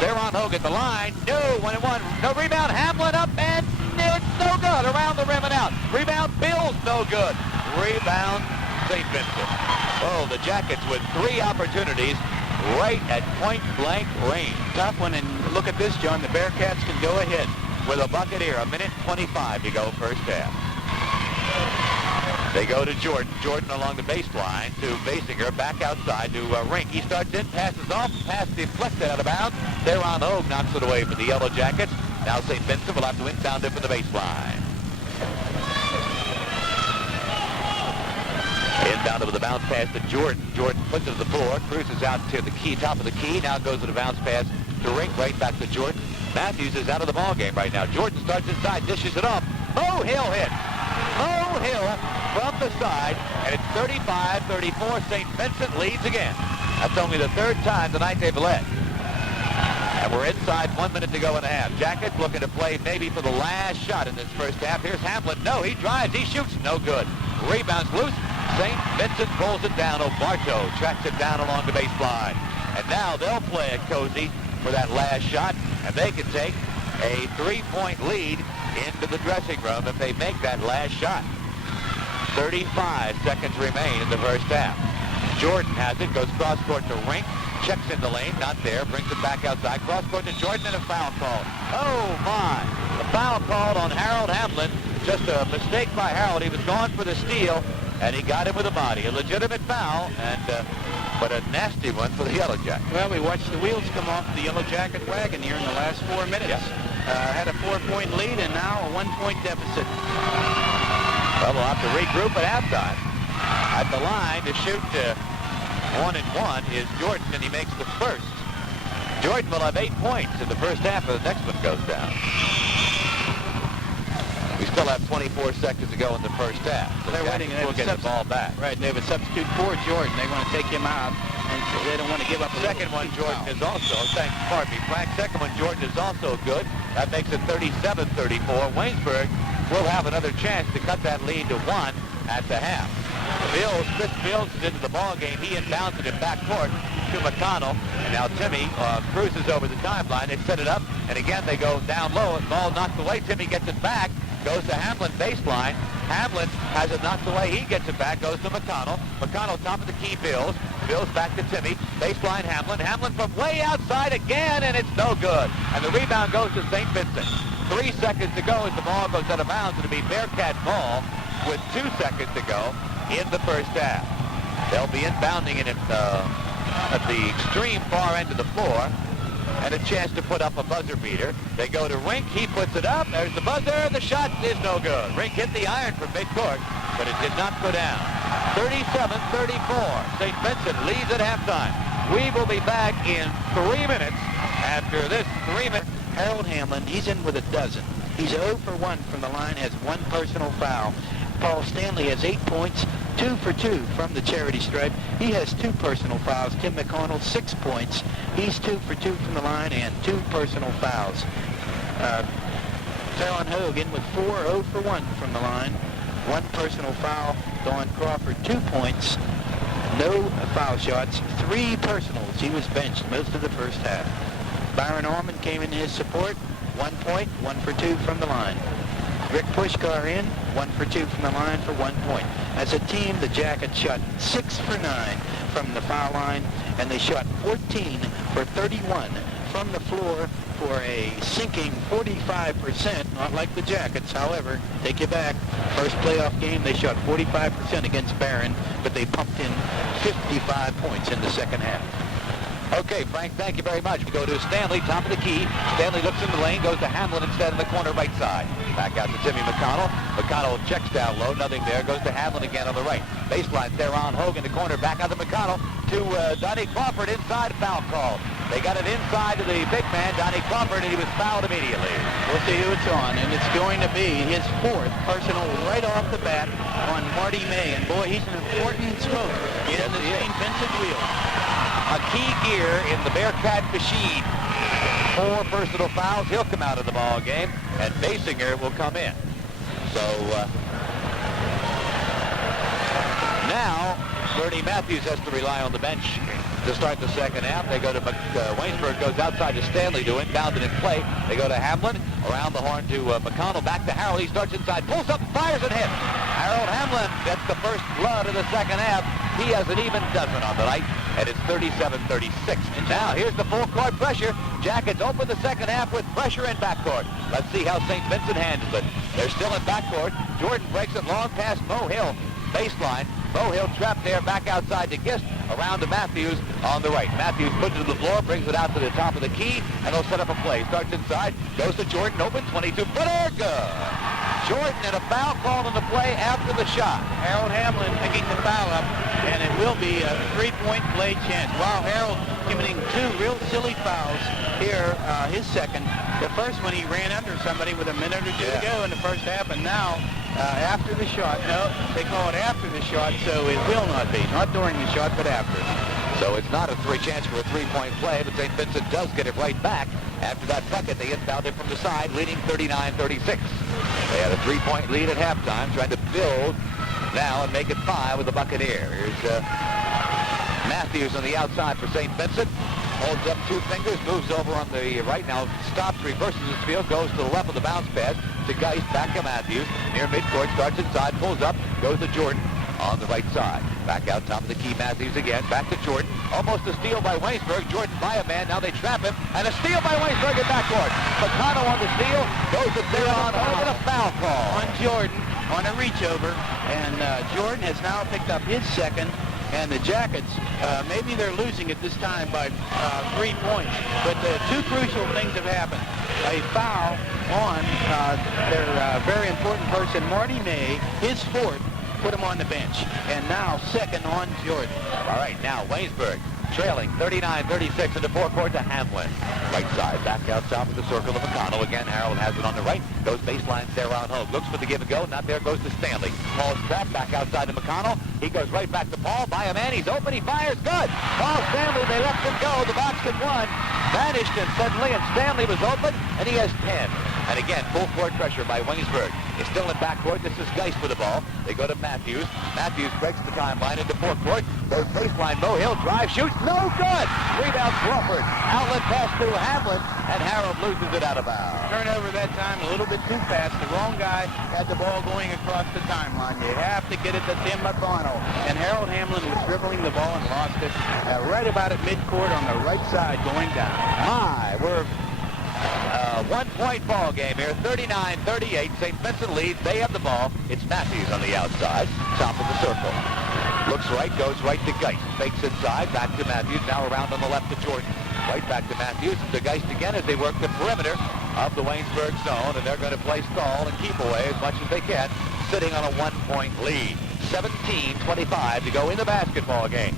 Theron Hogue at the line. No, 1-1. No rebound. Hamlin up, and it's no good. Around the rim and out. Rebound. Bill's no good. Rebound. St. Vincent. Oh, the Jackets with 3 opportunities right at point-blank range. Tough one, and look at this, John. The Bearcats can go ahead with a bucket here. 1:25 to go first half. They go to Jordan. Jordan along the baseline to Basinger. Back outside to Rink. He starts in, passes off, pass deflected out of bounds. Theron Hogue knocks it away for the Yellow Jackets. Now St. Vincent will have to inbound it from the baseline. Inbound with a bounce pass to Jordan. Jordan puts it to the floor, cruises out to the key, top of the key. Now goes to the bounce pass to Rink, right back to Jordan. Matthews is out of the ball game right now. Jordan starts inside, dishes it off. Mo Hill hit. Mo Hill from the side, and it's 35-34. St. Vincent leads again. That's only the 3rd time tonight they've led. And we're inside 1 minute to go and a half. Jackets looking to play maybe for the last shot in this first half. Here's Hamlin. No, he drives, he shoots. No good. Rebounds loose. St. Vincent pulls it down. O'Barto tracks it down along the baseline. And now they'll play it cozy for that last shot, and they can take a 3-point lead into the dressing room if they make that last shot. 35 seconds remain in the first half. Jordan has it, goes cross-court to Rink, checks in the lane, not there, brings it back outside, cross-court to Jordan, and a foul call. Oh, my. A foul called on Harold Hamlin. Just a mistake by Harold. He was going for the steal, and he got him with a body. A legitimate foul, and but a nasty one for the Yellow Jackets. Well, we watched the wheels come off the Yellow Jacket wagon here in the last 4 minutes. Yes. Had a 4-point lead, and now a 1-point deficit. Well, we'll have to regroup at halftime. At the line to shoot 1-1 is Jordan, and he makes the first. Jordan will have 8 points in the first half, and the next one goes down. We still have 24 seconds to go in the first half. So they're waiting, and we'll get the ball back. Right, they have a substitute for Jordan. They want to take him out, and they don't want to give up. Second one, Jordan is also, pardon me, Frank. Second one, Jordan is also good. That makes it 37-34. Waynesburg will have another chance to cut that lead to 1 at the half. Chris Fields is into the ball game. He inbounds it in backcourt to McConnell. And now Timmy cruises over the timeline. They set it up, and again they go down low. Ball knocked away. Timmy gets it back. Goes to Hamlin baseline. Hamlin has it knocked away. He gets it back. Goes to McConnell. McConnell top of the key. Bills back to Timmy. Baseline Hamlin. Hamlin from way outside again, and it's no good. And the rebound goes to St. Vincent. 3 seconds to go as the ball goes out of bounds. It'll be Bearcat ball. with 2 seconds to go in the first half. They'll be inbounding it at the extreme far end of the floor, and a chance to put up a buzzer beater. They go to Rink. He puts it up. There's the buzzer. The shot is no good. Rink hit the iron from midcourt, but it did not go down. 37-34. St. Vincent leads at halftime. We will be back in 3 minutes after this 3 minutes. Harold Hamlin, he's in with a dozen. He's 0 for 1 from the line, has 1 personal foul. Paul Stanley has 8 points, 2 for 2 from the charity stripe. He has 2 personal fouls. Tim McConnell, 6 points. He's 2 for 2 from the line and 2 personal fouls. Talon Hogan with 0 for 1 from the line. 1 personal foul. Don Crawford, 2 points. No foul shots. 3 personals. He was benched most of the first half. Byron Orman came in his support. 1 point, 1 for 2 from the line. Rick Pushkar in, 1 for 2 from the line for 1 point. As a team, the Jackets shot 6 for 9 from the foul line, and they shot 14 for 31 from the floor for a sinking 45%, not like the Jackets. However, take you back, first playoff game, they shot 45% against Barron, but they pumped in 55 points in the second half. Okay, Frank, thank you very much. We go to Stanley, top of the key. Stanley looks in the lane, goes to Hamlin instead in the corner right side. Back out to Timmy McConnell. McConnell checks down low, nothing there. Goes to Hamlin again on the right. Baseline, Theron Hogan, the corner, back out to McConnell. To Donnie Crawford, inside, foul call. They got it inside to the big man, Donnie Crawford, and he was fouled immediately. We'll see who it's on, and it's going to be his 4th personal right off the bat on Marty May. And boy, he's an important smoker in the St. Vincent wheel. A key gear in the Bearcat machine. 4 personal fouls. He'll come out of the ball game, and Basinger will come in. So now Bernie Matthews has to rely on the bench to start the second half. They go to Waynesburg, goes outside to Stanley to inbound it in play. They go to Hamlin, around the horn to McConnell, back to Harold. He starts inside, pulls up, fires, and hits. Harold Hamlin gets the first blood of the second half. He has an even dozen on the night, and it's 37-36. And now here's the full court pressure. Jackets open the second half with pressure in backcourt. Let's see how St. Vincent handles it. They're still in backcourt. Jordan breaks it long past Mo Hill. Baseline. Mo Hill trapped there, back outside to Gist, around to Matthews on the right. Matthews puts it to the floor, brings it out to the top of the key, and they'll set up a play. Starts inside, goes to Jordan, open, 22-footer, good. Jordan and a foul called on the play after the shot. Harold Hamlin picking the foul up, and it will be a 3-point play chance. Wow, Harold committing 2 real silly fouls here, his second. The first one, he ran under somebody with a minute or 2 to go in the first half, and now after the shot, no, they call it after the shot, so it will not be. Not during the shot, but after. So it's not a chance for a 3-point play, but St. Vincent does get it right back. After that bucket, they inbound it from the side, leading 39-36. They had a 3-point lead at halftime, trying to build now and make it 5 with the Buccaneer. Here's Matthews on the outside for St. Vincent. Holds up 2 fingers, moves over on the right, now stops, reverses his field, goes to the left of the bounce pass to Geist, back to Matthews, near midcourt, starts inside, pulls up, goes to Jordan on the right side. Back out top of the key, Matthews again, back to Jordan, almost a steal by Waynesburg, Jordan by a man, now they trap him, and a steal by Waynesburg in backcourt. McConnell on the steal, goes to Theron Hogan, a foul call. On Jordan, on a reach over, and Jordan has now picked up his second. And the Jackets, maybe they're losing at this time by 3 points, but 2 crucial things have happened. A foul on their very important person, Marty May, his 4th, put him on the bench. And now second on Jordan. All right, now Waynesburg trailing 39-36 in the forecourt to Hamlin. Right side, back out south of the circle of McConnell. Again, Harold has it on the right. Goes baseline, Theron Hogue. Looks for the give and go. Not there, goes to Stanley. Paul's trapped, back outside to McConnell. He goes right back to Paul. By a man, he's open, he fires, good. Paul Stanley, they left him go. The box at 1. Vanished him suddenly, and Stanley was open, and he has 10. And again, full court pressure by Waynesburg. It's still in backcourt. This is Geist with the ball. They go to Matthews. Matthews breaks the timeline into forecourt. Goes baseline. Mo Hill drive, shoots. No good. Rebound Crawford. Outlet pass to Hamlin, and Harold loses it out of bounds. Turnover that time a little bit too fast. The wrong guy had the ball going across the timeline. You have to get it to Tim McConnell. And Harold Hamlin was dribbling the ball and lost it right about at midcourt on the right side going down. My, we're One-point ball game here, 39-38. St. Vincent leads. They have the ball. It's Matthews on the outside, top of the circle. Looks right, goes right to Geist. Fakes inside, back to Matthews. Now around on the left to Jordan. Right back to Matthews and to Geist again as they work the perimeter of the Waynesburg zone, and they're going to play stall and keep away as much as they can, sitting on a one-point lead. 17-25 to go in the basketball game.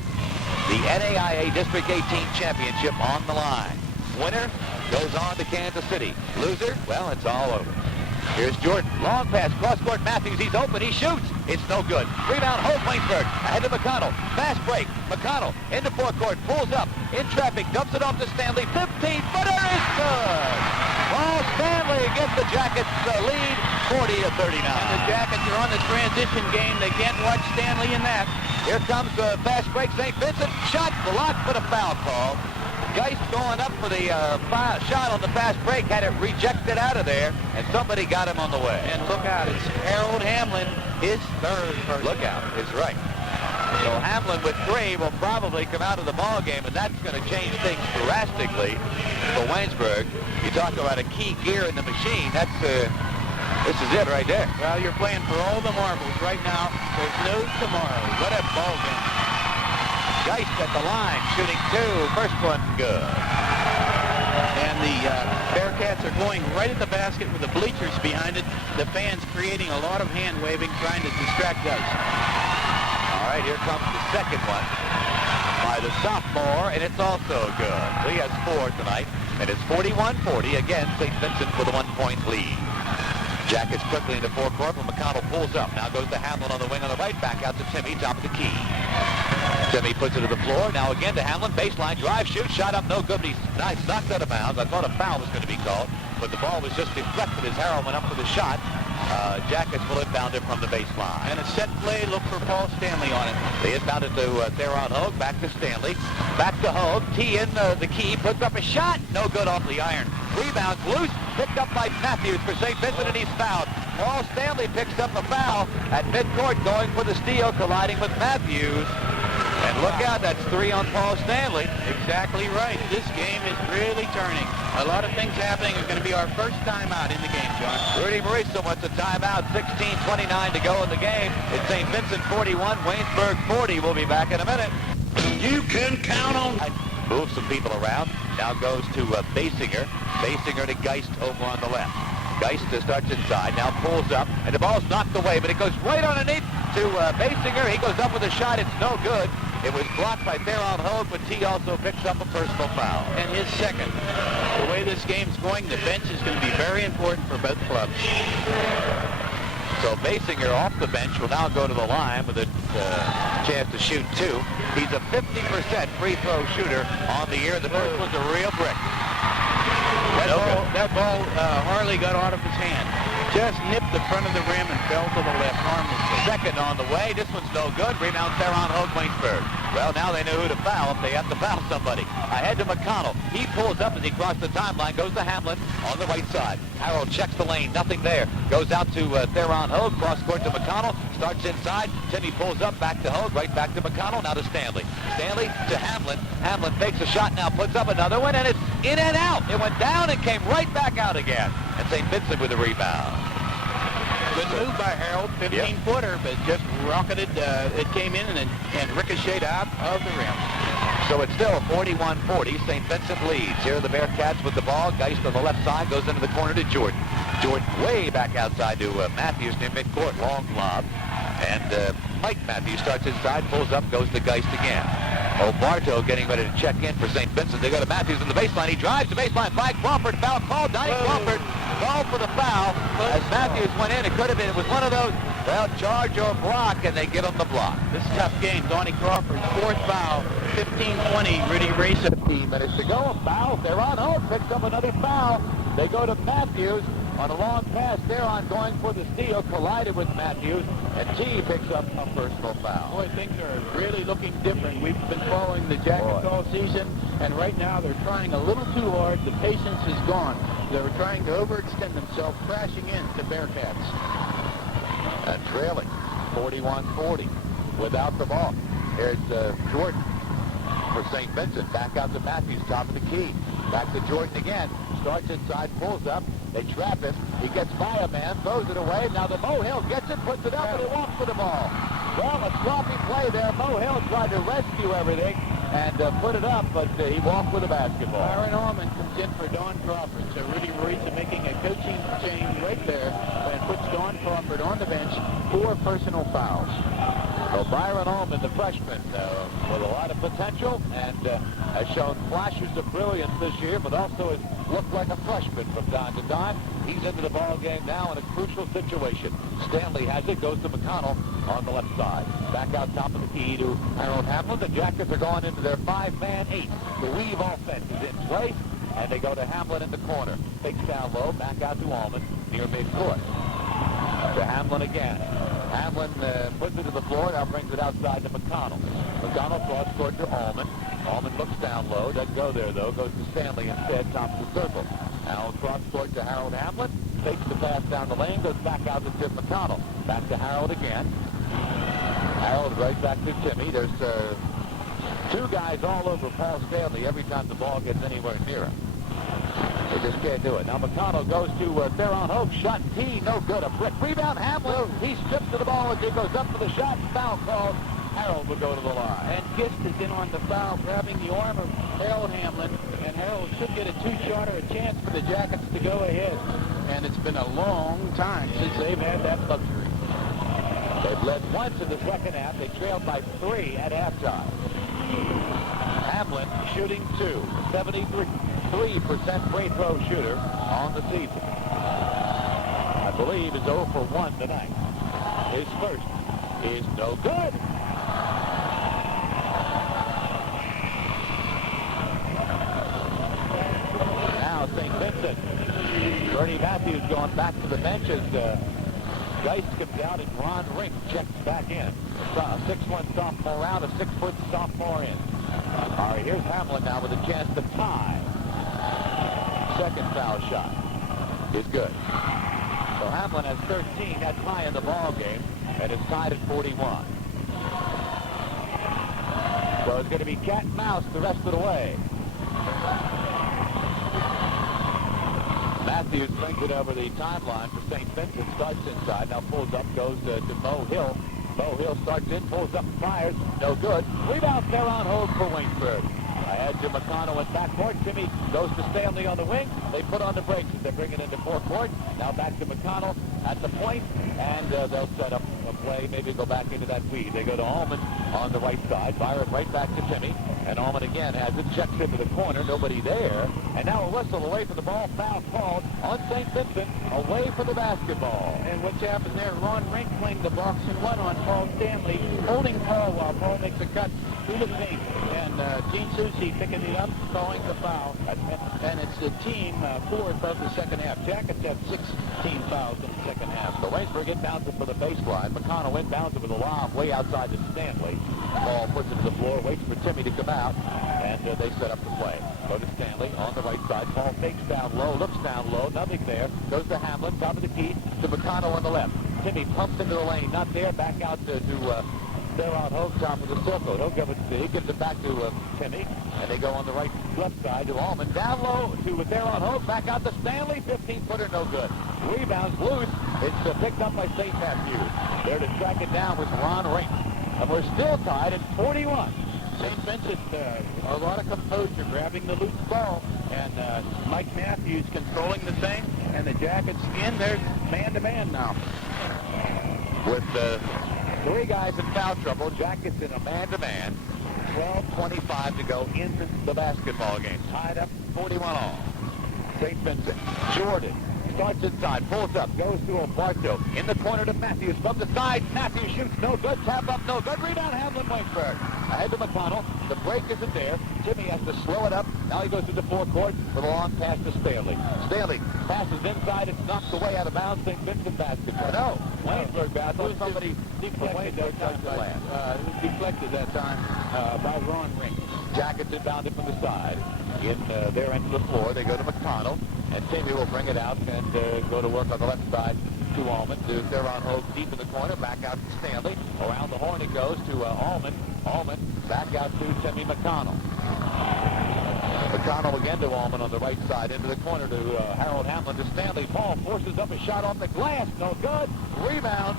The NAIA District 18 Championship on the line. Winner goes on to Kansas City. Loser, well, it's all over. Here's Jordan. Long pass, cross-court Matthews. He's open. He shoots. It's no good. Rebound, Hope Waynesburg. Ahead to McConnell. Fast break. McConnell into forecourt. Pulls up. In traffic. Dumps it off to Stanley. 15-footer is good. Paul Stanley gives the Jackets the lead, 40-39. And the Jackets are on the transition game. They can't watch Stanley in that. Here comes the fast break. St. Vincent. Shot blocked, but a foul call. Geist going up for the shot on the fast break, had it rejected out of there, and somebody got him on the way. And look out, it's Harold Hamlin, his third person. Look out, is right. So Hamlin with 3 will probably come out of the ball game, and that's going to change things drastically for Waynesburg. You talk about a key gear in the machine, that's this is it right there. Well, you're playing for all the marbles right now. There's no tomorrow. What a ball game. Geist at the line, shooting 2. First one good. And the Bearcats are going right at the basket with the bleachers behind it. The fans creating a lot of hand waving, trying to distract Geist. All right, here comes the second one by the sophomore, and it's also good. So he has 4 tonight, and it's 41-40. Again, St. Vincent with a 1-point lead. Jackets quickly into forecourt, but McConnell pulls up. Now goes to Hamlin on the wing on the right, back out to Timmy, top of the key. Timmy puts it to the floor. Now again to Hamlin. Baseline drive, shoot, shot up, no good. But he's nice, knocked out of bounds. I thought a foul was going to be called, but the ball was just deflected as Harold went up for the shot. Jackets will inbound it from the baseline. And a set play, look for Paul Stanley on it. They inbound it to Theron Hogue, back to Stanley. Back to Hogue, tee in the key, puts up a shot, no good off the iron. Rebounds loose, picked up by Matthews for St. Vincent, and he's fouled. Paul Stanley picks up a foul at midcourt, going for the steal, colliding with Matthews. And look out, that's 3 on Paul Stanley. Exactly right. This game is really turning. A lot of things happening. It's going to be our first timeout in the game, John. Rudy Mauricio wants a timeout. 16:29 to go in the game. It's St. Vincent 41, Waynesburg 40. We'll be back in a minute. You can count on... Move some people around. Now goes to Basinger. Basinger to Geist over on the left. Geist starts inside, now pulls up, and the ball's knocked away, but it goes right underneath to Basinger. He goes up with a shot. It's no good. It was blocked by Theron Hogue, but T also picks up a personal foul. And his second. The way this game's going, the bench is going to be very important for both clubs. So Basinger off the bench will now go to the line with a chance to shoot 2. He's a 50% free throw shooter on the year. The first one's a real brick. That ball Harley got out of his hand. Just nipped the front of the rim and fell to the left harmlessly. Second on the way. This one's no good. Rebound Theron Hogue, Waynesburg. Well, now they know who to foul if they have to foul somebody. Ahead to McConnell. He pulls up as he crosses the timeline. Goes to Hamlin on the right side. Harold checks the lane. Nothing there. Goes out to Theron Hogue. Cross court to McConnell. Starts inside. Timmy pulls up. Back to Hogue. Right back to McConnell. Now to Stanley. Stanley to Hamlin. Hamlin fakes a shot. Now puts up another one. And it's in and out. It went down and came right back out again. And St. Vincent with a rebound. Good move by Harold, 15-footer, but just rocketed. It came in and ricocheted out of the rim. So it's still 41-40. St. Vincent leads. Here are the Bearcats with the ball. Geist on the left side goes into the corner to Jordan. Jordan way back outside to Matthews near midcourt. Long lob. And Mike Matthews starts inside, pulls up, goes to Geist again. O'Barto getting ready to check in for St. Vincent. They go to Matthews in the baseline. He drives the baseline by Crawford. Foul called. Donnie Crawford called for the foul. As Matthews went in, it could have been. It was one of those, well, charge or block, and they give him the block. This is a tough game. Donnie Crawford's 4th foul. 15-20. Rudy Racer. 15 minutes to go. A foul. Theron Hogue picks up another foul. They go to Matthews. On a long pass, Theron going for the steal, collided with Matthews, and T picks up a personal foul. Boy, things are really looking different. We've been following the Jackets all season, and right now they're trying a little too hard. The patience is gone. They're trying to overextend themselves, crashing into Bearcats. And trailing 41-40 without the ball. Here's Jordan for St. Vincent. Back out to Matthews, top of the key. Back to Jordan again. starts inside, pulls up. They trap him. He gets by a man, throws it away. Now the Mo Hill gets it, puts it up, and he walks with the ball. Well, a sloppy play there. Mo Hill tried to rescue everything and put it up, but he walked with the basketball. Byron Allman comes in for Don Crawford. So Rudy Ruiz making a coaching change right there and puts Don Crawford on the bench. 4 personal fouls. So Byron Allman, the freshman, with a lot of potential and has shown flashes of brilliance this year, but also has looked like a freshman from time to time. He's into the ball game now in a crucial situation. Stanley has it, goes to McConnell on the left side. Back out top of the key to Harold Hamlin. The Jackets are going into their 5-man 8. The weave offense is in place, and they go to Hamlin in the corner. Takes down low, back out to Allman near midcourt. To Hamlin again. Hamlin puts it to the floor, now brings it outside to McConnell. McConnell cross court to Allman. Allman looks down low, doesn't go there though, goes to Stanley instead, top of the circle. Now cross court to Harold Hamlin, takes the pass down the lane, goes back out to Tim McConnell. Back to Harold again. Harold right back to Timmy. There's 2 guys all over Paul Stanley every time the ball gets anywhere near him. They just can't do it. Now McConnell goes to Theron Hope. Shot T, no good. A brick. Rebound Hamlin. He strips to the ball as he goes up for the shot. Foul called. Harold will go to the line. And Gist is in on the foul, grabbing the arm of Harold Hamlin. And Harold should get a 2-shot or a chance for the Jackets to go ahead. And it's been a long time since they've had that luxury. They've led once in the second half. They trailed by 3 at halftime. Hamlin shooting 2. 73% free throw shooter on the season. I believe is 0 for 1 tonight. His first is no good. Now St. Vincent. Bernie Matthews going back to the benches. Geist comes out and Ron Rink checks back in. A 6'1" sophomore out, a 6-foot sophomore in. All right, here's Hamlin now with a chance to tie. Second foul shot is good. So Hamlin has 13. That's high in the ball game, and it's tied at 41. So it's going to be cat and mouse the rest of the way. Matthews brings it over the timeline for St. Vincent. Starts inside, now pulls up, goes to Mo Hill. Mo Hill starts in, pulls up, fires, no good. Rebound there on hold for Waynesburg. Ahead to McConnell in backcourt. Timmy goes to Stanley on the wing. They put on the brakes as they bring it into forecourt. Now back to McConnell at the point, and they'll set up a play, maybe go back into that feed. They go to Allman on the right side. Byron right back to Timmy, and Allman again has it, checks into the corner, nobody there. And now a whistle away from the ball, foul called on St. Vincent, away from the basketball. And what's happened there, Ron Rink playing the box and 1 on Paul Stanley, holding Paul while Paul makes a cut through the paint. And Gene Soucy picking it up, calling the foul. And it's the team 4th of the second half. Jackets have 16 fouls in the second half. So Waynesburg inbounds it for the baseline. McConnell inbounds it with a lob way outside to Stanley. Ball puts it to the floor, waits for Timmy to come out, and they set up the play. Go to Stanley on the right side. Ball fakes down low, looks down low, nothing there. Goes to Hamlin, top of the key, to McConnell on the left. Timmy pumps into the lane, not there, back out to Theron Hope, top of the circle. He'll give it, he gives it back to Timmy, and they go on the left side to Allman. Down low to Theron Hope, back out to Stanley, 15-footer, no good. Rebounds loose. It's picked up by St. Matthews. There to track it down was Ron Rink. And we're still tied at 41. St. Vincent, a lot of composure, grabbing the loose ball, and Mike Matthews controlling the thing, and the Jackets in there man-to-man now. With 3 guys in foul trouble, Jackets in a man-to-man, 12:25 to go in the basketball game. Tied up 41 all. St. Vincent, Jordan starts inside, pulls up, goes to Bartow. In the corner to Matthews from the side. Matthews shoots, no good. Tap up, no good. Rebound, Hamlin, Waynesburg. Ahead to McConnell. The break isn't there. Timmy has to slow it up. Now he goes to the forecourt with a long pass to Stanley. Stanley passes inside. It's knocked away out of bounds. St. Vincent basketball. No, Waynesburg basketball. Somebody deflected that time by Ron Rink. Jackets inbounded from the side. In their end of the floor, they go to McConnell, and Timmy will bring it out and go to work on the left side to Allman. Theron Hope deep in the corner, back out to Stanley. Around the horn it goes to Allman. Allman back out to Timmy McConnell. McConnell again to Allman on the right side, into the corner to Harold Hamlin to Stanley. Ball forces up a shot off the glass. No good. Rebound.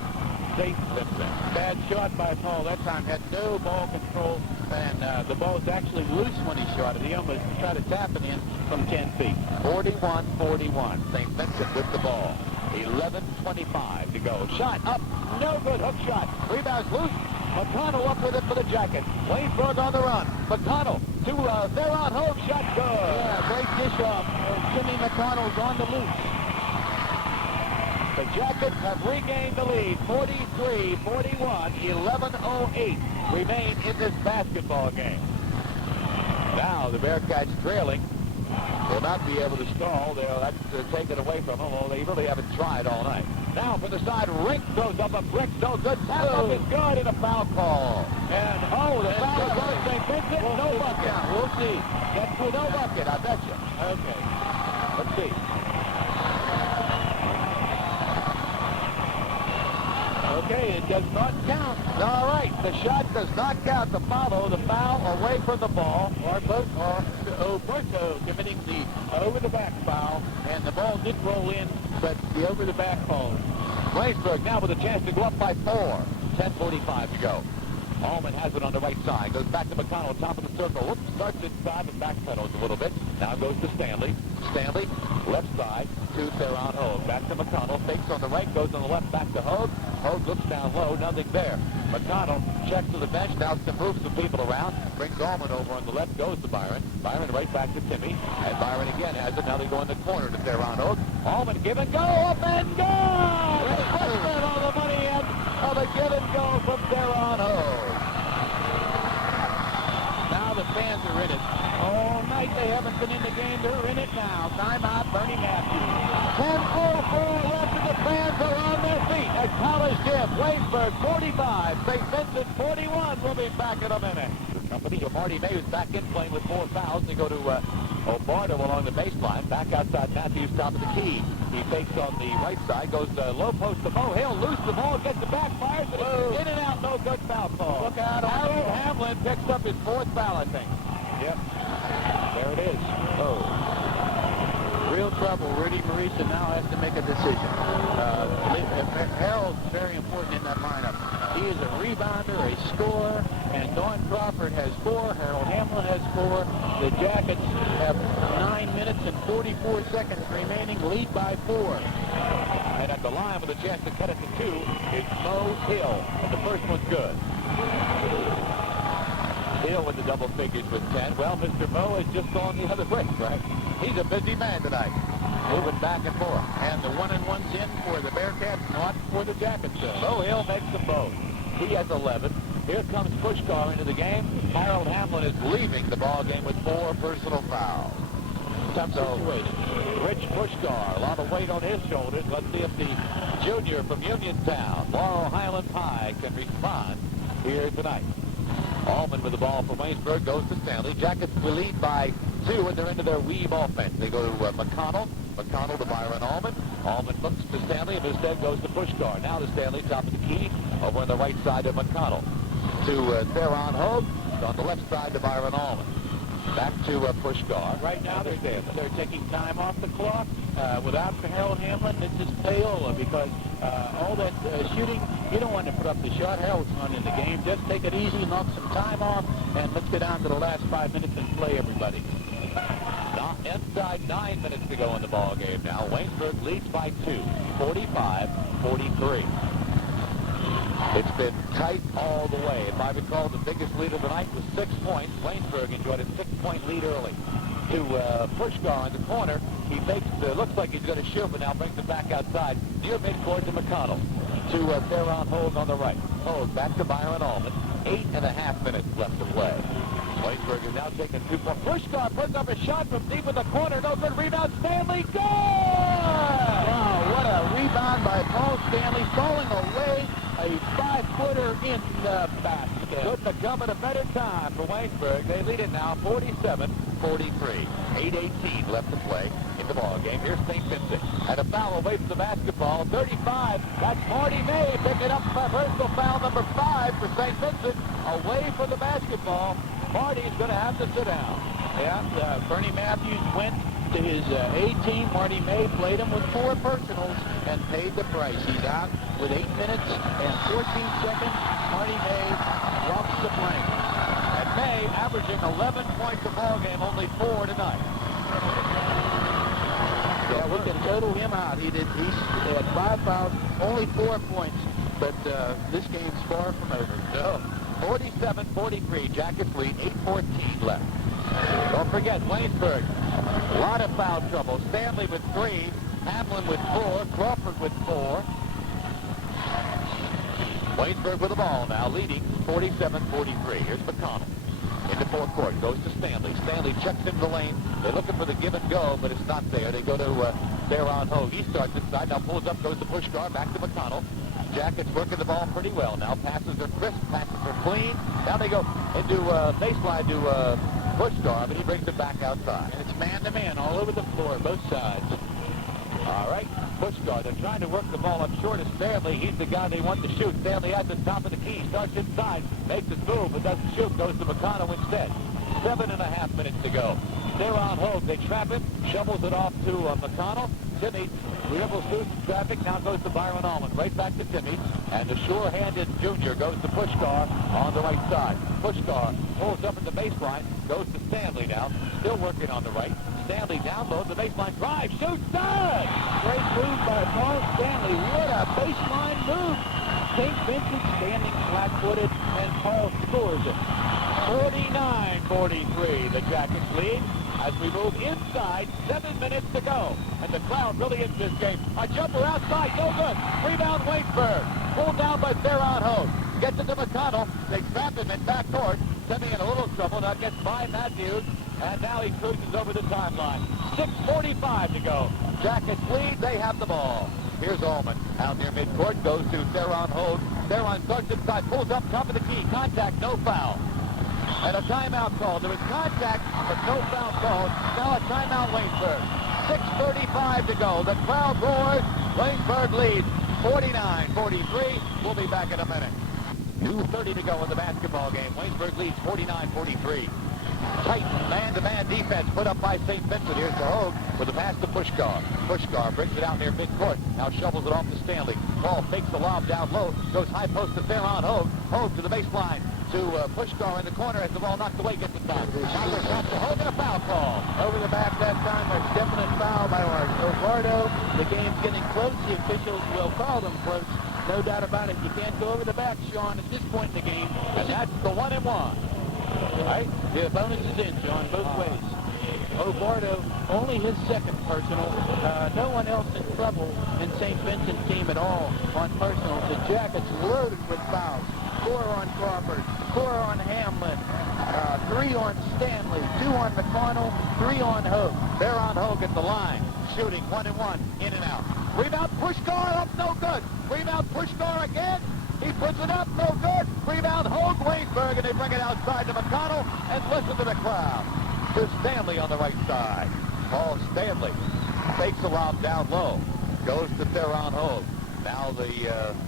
St. Vincent. Bad shot by Paul. That time had no ball control, and the ball was actually loose when he shot it. He almost tried to tap it in from 10 feet. 41-41. St. Vincent with the ball. 11:25 to go. Shot up. No good. Hook shot. Rebounds loose. McConnell up with it for the Jackets. Waynesburg on the run. McConnell to Theron Hogue. Shot good. Yeah, great dish off. Jimmy McConnell's on the loose. The Jackets have regained the lead. 43-41. 11:08 remain in this basketball game. Now the Bearcats trailing. Will not be able to stall. That's taken away from them. Well, they really haven't tried all night. Now from the side, Rink throws up a brick. No good. Tap up is good, and a foul call. And the foul is on St. Vincent. No bucket. We'll see. That's no bucket, I bet you. Okay. Let's see. Okay, it does not count. All right, the shot does not count. The foul away from the ball. Oberto committing the over-the-back foul, and the ball did roll in, but the over-the-back call. Waynesburg now with a chance to go up by 4. 10:45 to go. Allman has it on the right side. Goes back to McConnell, top of the circle. Whoops, starts inside and backpedals a little bit. Now goes to Stanley. Stanley, left side to Theron Hogue. Back to McConnell. Fakes on the right, goes on the left, back to Hogue. Hogue looks down low, nothing there. McConnell checks to the bench, now to move some people around. Brings Allman over on the left, goes to Byron. Byron right back to Timmy. And Byron again has it. Now they go in the corner to Theron Hogue. Allman give and go, up and go! Freshman on the money end of a give and go from Theron Hogue. Now the fans are in it. All night they haven't been in the game. They're in it now. Timeout, Bernie Matthews. 10:04 left and the fans are on their feet at College Gym. Waynesburg 45, St. Vincent 41. We'll be back in a minute. The company of Marty May is back in playing with 4 fouls. They go to Obardo along the baseline. Back outside Matthews, top of the key. He fakes on the right side, goes low post to Mo Hill, loose the ball, gets the back, fires it in and out, no good, foul call. Look out. Harold Hamlin picks up his 4th foul, I think. Yep. There it is. Real trouble. Rudy Marisa now has to make a decision. Harold's very important in that lineup. He is a rebounder, a scorer, and Don Crawford has 4. Harold Hamlin has 4. The Jackets have 9 minutes and 44 seconds remaining, lead by 4. And at the line with a chance to cut it to 2 is Mo Hill. And the first one's good. Hill with the double figures with 10. Well, Mr. Mo has just gone the other way, right? He's a busy man tonight. Moving back and forth. And the 1-and-1's in for the Bearcats, not for the Jackets. Mo Hill makes them both. He has 11. Here comes Pushkar into the game. Harold Hamlin is leaving the ball game with 4 personal fouls. Tough situation. Rich Pushkar, a lot of weight on his shoulders. Let's see if the junior from Uniontown, Laurel Highlands High, can respond here tonight. Allman with the ball for Waynesburg, goes to Stanley. Jackets will lead by 2, and they're into their weave offense. They go to McConnell. McConnell to Byron Allman. Allman looks to Stanley, and instead goes to Pushkar. Now to Stanley, top of the key, over on the right side of McConnell. To Theron Hogue, on the left side to Byron Allman. Back to Pushkar. Right now they're taking time off the clock. Without Harold Hamlin, this is payola because all that shooting, you don't want to put up the shot. Harold's not in the game. Just take it easy, knock some time off, and let's get down to the last 5 minutes and play everybody. Inside 9 minutes to go in the ball game now. Waynesburg leads by 2, 45-43. It's been tight all the way. If I recall, the biggest lead of the night was 6 points. Waynesburg enjoyed a 6-point lead early. To Pushkar in the corner. He fakes, looks like he's going to shoot, but now brings it back outside. Near midcourt to McConnell. To Theron Hogue on the right. Hogue back to Byron Allman. 8.5 minutes left to play. Waynesburg is now taking 2 points. Pushkar puts up a shot from deep in the corner. No good rebound. Stanley, good! Wow, what a rebound by Paul Stanley, falling away. A 5-footer in the basket. Couldn't have come at a better time for Waynesburg. They lead it now 47-43. 8:18 left to play in the ball game. Here's St. Vincent. And a foul away from the basketball. 35. That's Marty May picking up personal foul number 5 for St. Vincent. Away from the basketball. Marty's going to have to sit down. Yeah, Bernie Matthews went to his A team. Marty May played him with 4 personals and paid the price. He's out with 8 minutes and 14 seconds. Marty May drops the plank. And May averaging 11 points a ball game, only 4 tonight. Yeah, we can total him out. He had 5 fouls, only 4 points, but this game's far from over. So, 47-43, Jackets lead, 8:14 left. Don't forget, Waynesburg, a lot of foul trouble. Stanley with 3, Hamlin with 4, Crawford with 4. Waynesburg with the ball now, leading 47-43. Here's McConnell into forecourt, goes to Stanley. Stanley checks into the lane. They're looking for the give and go, but it's not there. They go to Theron Hogue. He starts inside, now pulls up, goes to push guard, back to McConnell. Jackets working the ball pretty well. Now passes are crisp, passes are clean. Now they go into baseline to push guard, but he brings it back outside. And it's man-to-man all over the floor, both sides. All right, push guard. They're trying to work the ball up short of Stanley. He's the guy they want to shoot. Stanley at the top of the key. Starts inside, makes his move, but doesn't shoot. Goes to McConnell instead. 7.5 minutes to go. Theron Hogue, they trap him, shovels it off to McConnell. Timmy dribbles through some traffic, now goes to Byron Allman. Right back to Timmy. And the sure-handed junior goes to Pushkar on the right side. Pushkar pulls up at the baseline, goes to Stanley now. Still working on the right. Stanley down low, the baseline drive, shoots, good! Great move by Paul Stanley. What a baseline move. St. Vincent standing flat-footed, and Paul scores it. 49-43, the Jackets lead. As we move inside, 7 minutes to go. And the crowd really into this game. A jumper outside, no good. Rebound, Waynesburg. Pulled down by Theron Hogue. Gets it to McConnell. They trap him in backcourt. Timmy in a little trouble. Now gets by Matthews. And now he cruises over the timeline. 6:45 to go. Jackets lead. They have the ball. Here's Allman. Out near midcourt. Goes to Theron Hogue. Theron starts inside. Pulls up top of the key. Contact. No foul. And a timeout called. There was contact, but no foul called. Now a timeout, Waynesburg. 6:35 to go. The crowd roars. Waynesburg leads 49-43. We'll be back in a minute. 2:30 to go in the basketball game. Waynesburg leads 49-43. Tight man-to-man defense put up by St. Vincent. Here's to Hogue with a pass to Pushkar. Pushkar brings it out near midcourt. Now shovels it off to Stanley. Ball fakes the lob down low. Goes high post to Theron Hogue. Hogue to the baseline. To Pushkar in the corner as the ball knocked away, gets it back. Congress comes to Hogue and a foul call. Over the back that time, a definite foul by Ovardo. The game's getting close. The officials will call them close. No doubt about it. You can't go over the back, Sean, at this point in the game. And that's the 1-1. All right? The bonus is in, Sean, both ways. Ovardo, only his second personal. No one else in trouble in St. Vincent's team at all on personals. The Jackets loaded with fouls. 4 on Crawford, 4 on Hamlin, 3 on Stanley, 2 on McConnell, 3 on Hogue. Theron Hogue at the line, shooting 1-1, in and out. Rebound, Pushkar up, no good. Rebound, Pushkar again. He puts it up, no good. Rebound, Hogue, Waynesburg, and they bring it outside to McConnell, and listen to the crowd. Here's Stanley on the right side. Paul Stanley fakes the lob down low, goes to Theron Hogue. Now the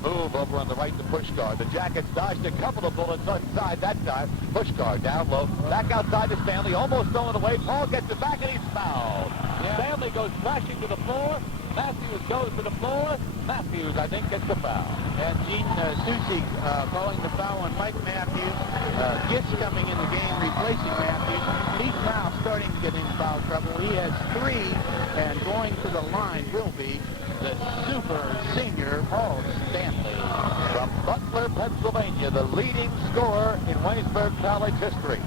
move over on the right to Pushkar. The Jackets dodged a couple of bullets inside that time. Pushkar down low. Back outside to Stanley. Almost thrown away. Paul gets it back and he's fouled. Yeah. Stanley goes crashing to the floor. Matthews goes to the floor. Matthews, I think, gets the foul. And Gene Susi calling the foul on Mike Matthews. Gist coming in the game, replacing Matthews. He's now starting to get in foul trouble. He has 3, and going to the line will be the super senior Paul Stanley. From Butler, Pennsylvania, the leading scorer in Waynesburg College history.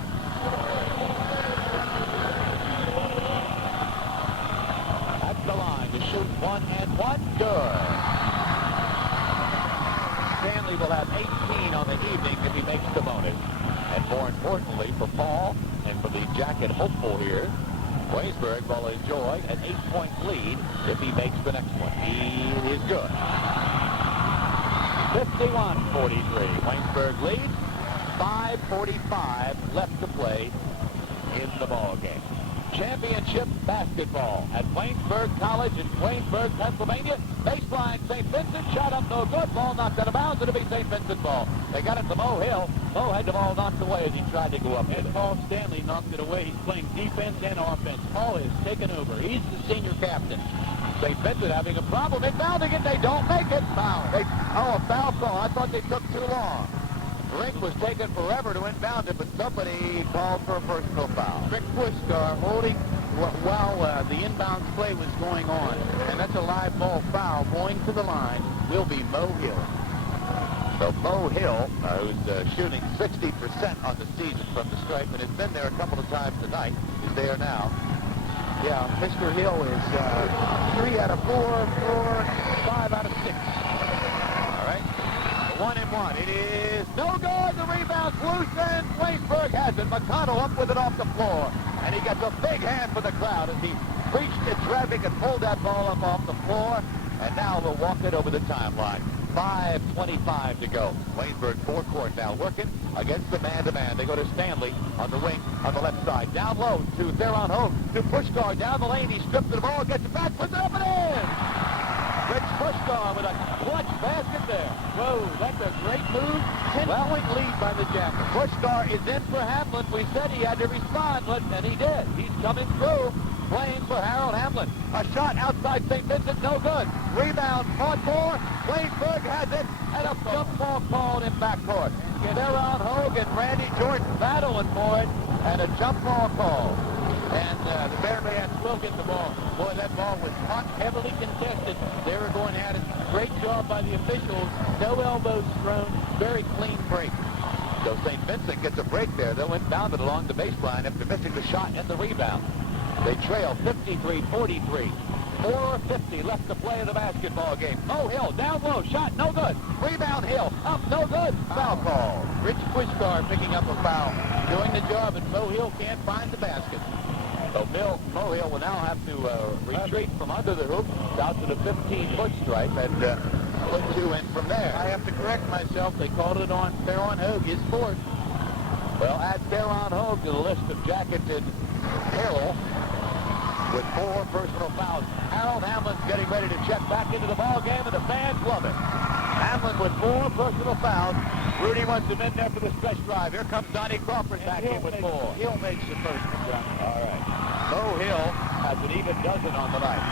That's the line to shoot 1-1. Good. Stanley will have 18 on the evening if he makes the bonus. And more importantly for Paul and for the Jacket hopeful here, Waynesburg will enjoy an 8-point lead if he makes the next one. He is good. 51-43. Waynesburg leads. 5:45 left to play in the ball game. championship basketball at Waynesburg College in Waynesburg, Pennsylvania. Baseline, St. Vincent, shot up, no good. Ball knocked out of bounds. It'll be St. Vincent ball. They got it to Mo Hill. Mo had the ball knocked away as he tried to go up. And Paul Stanley knocked it away. He's playing defense and offense. Paul has taken over. He's the senior captain. St. Vincent having a problem. Inbounding it. They don't make it. Foul. A foul call. I thought they took too long. Rink was taking forever to inbound it, but somebody called for a personal foul. Rick Pushkar holding while the inbounds play was going on. And that's a live ball foul. Going to the line will be Mo Hill. So Mo Hill, who's shooting 60% on the season from the stripe, and has been there a couple of times tonight, is there now. Yeah, Mr. Hill is 3 out of 4, 5 out of 6. All right. 1-and-1. It is no good. The rebound's loose, and Waynesburg has it. McConnell up with it off the floor. And he gets a big hand for the crowd as he reached in traffic and pulled that ball up off the floor. And now they'll walk it over the timeline. 5:25 to go. Waynesburg forecourt now working against the man-to-man. They go to Stanley on the wing on the left side. Down low to Theron Hogue. To Pushkar down the lane. He strips the ball, gets it back, puts it up and in. Rich Pushkar with a clutch basket there. Whoa, that's a great move. 10-point lead by the Jackets. Pushkar is in for Hamlin. We said he had to respond, and he did. He's coming through. Playing for Harold Hamlin. A shot outside St. Vincent, no good. Rebound, fought for. Waynesburg has it, and a jump ball called in backcourt. Theron Hogue and Randy Jordan battling for it, and a jump ball called. And the Bearcats will get the ball. Boy, that ball was hot, heavily contested. They were going at it. Great job by the officials. No elbows thrown. Very clean break. So St. Vincent gets a break there. They'll inbound it along the baseline after missing the shot and the rebound. They trail 53-43. 4:50 left to play in the basketball game. Mo Hill down low, shot no good. Rebound Hill, up no good. Foul call. Rich Pushkar picking up a foul. Doing the job, and Mo Hill can't find the basket. So Mo Hill will now have to retreat from under the hoop out to the 15-foot stripe and put 2 in from there. I have to correct myself. They called it on Theron Hogue, his fourth. Well, add Theron Hogue to the list of Jackets in peril with 4 personal fouls. Harold Hamlin's getting ready to check back into the ball game, and the fans love it. Hamlin with 4 personal fouls. Rudy wants him in there for the stretch drive. Here comes Donnie Crawford back in with 4. Hill makes the first one. All right. Mo Hill has an even dozen on the night.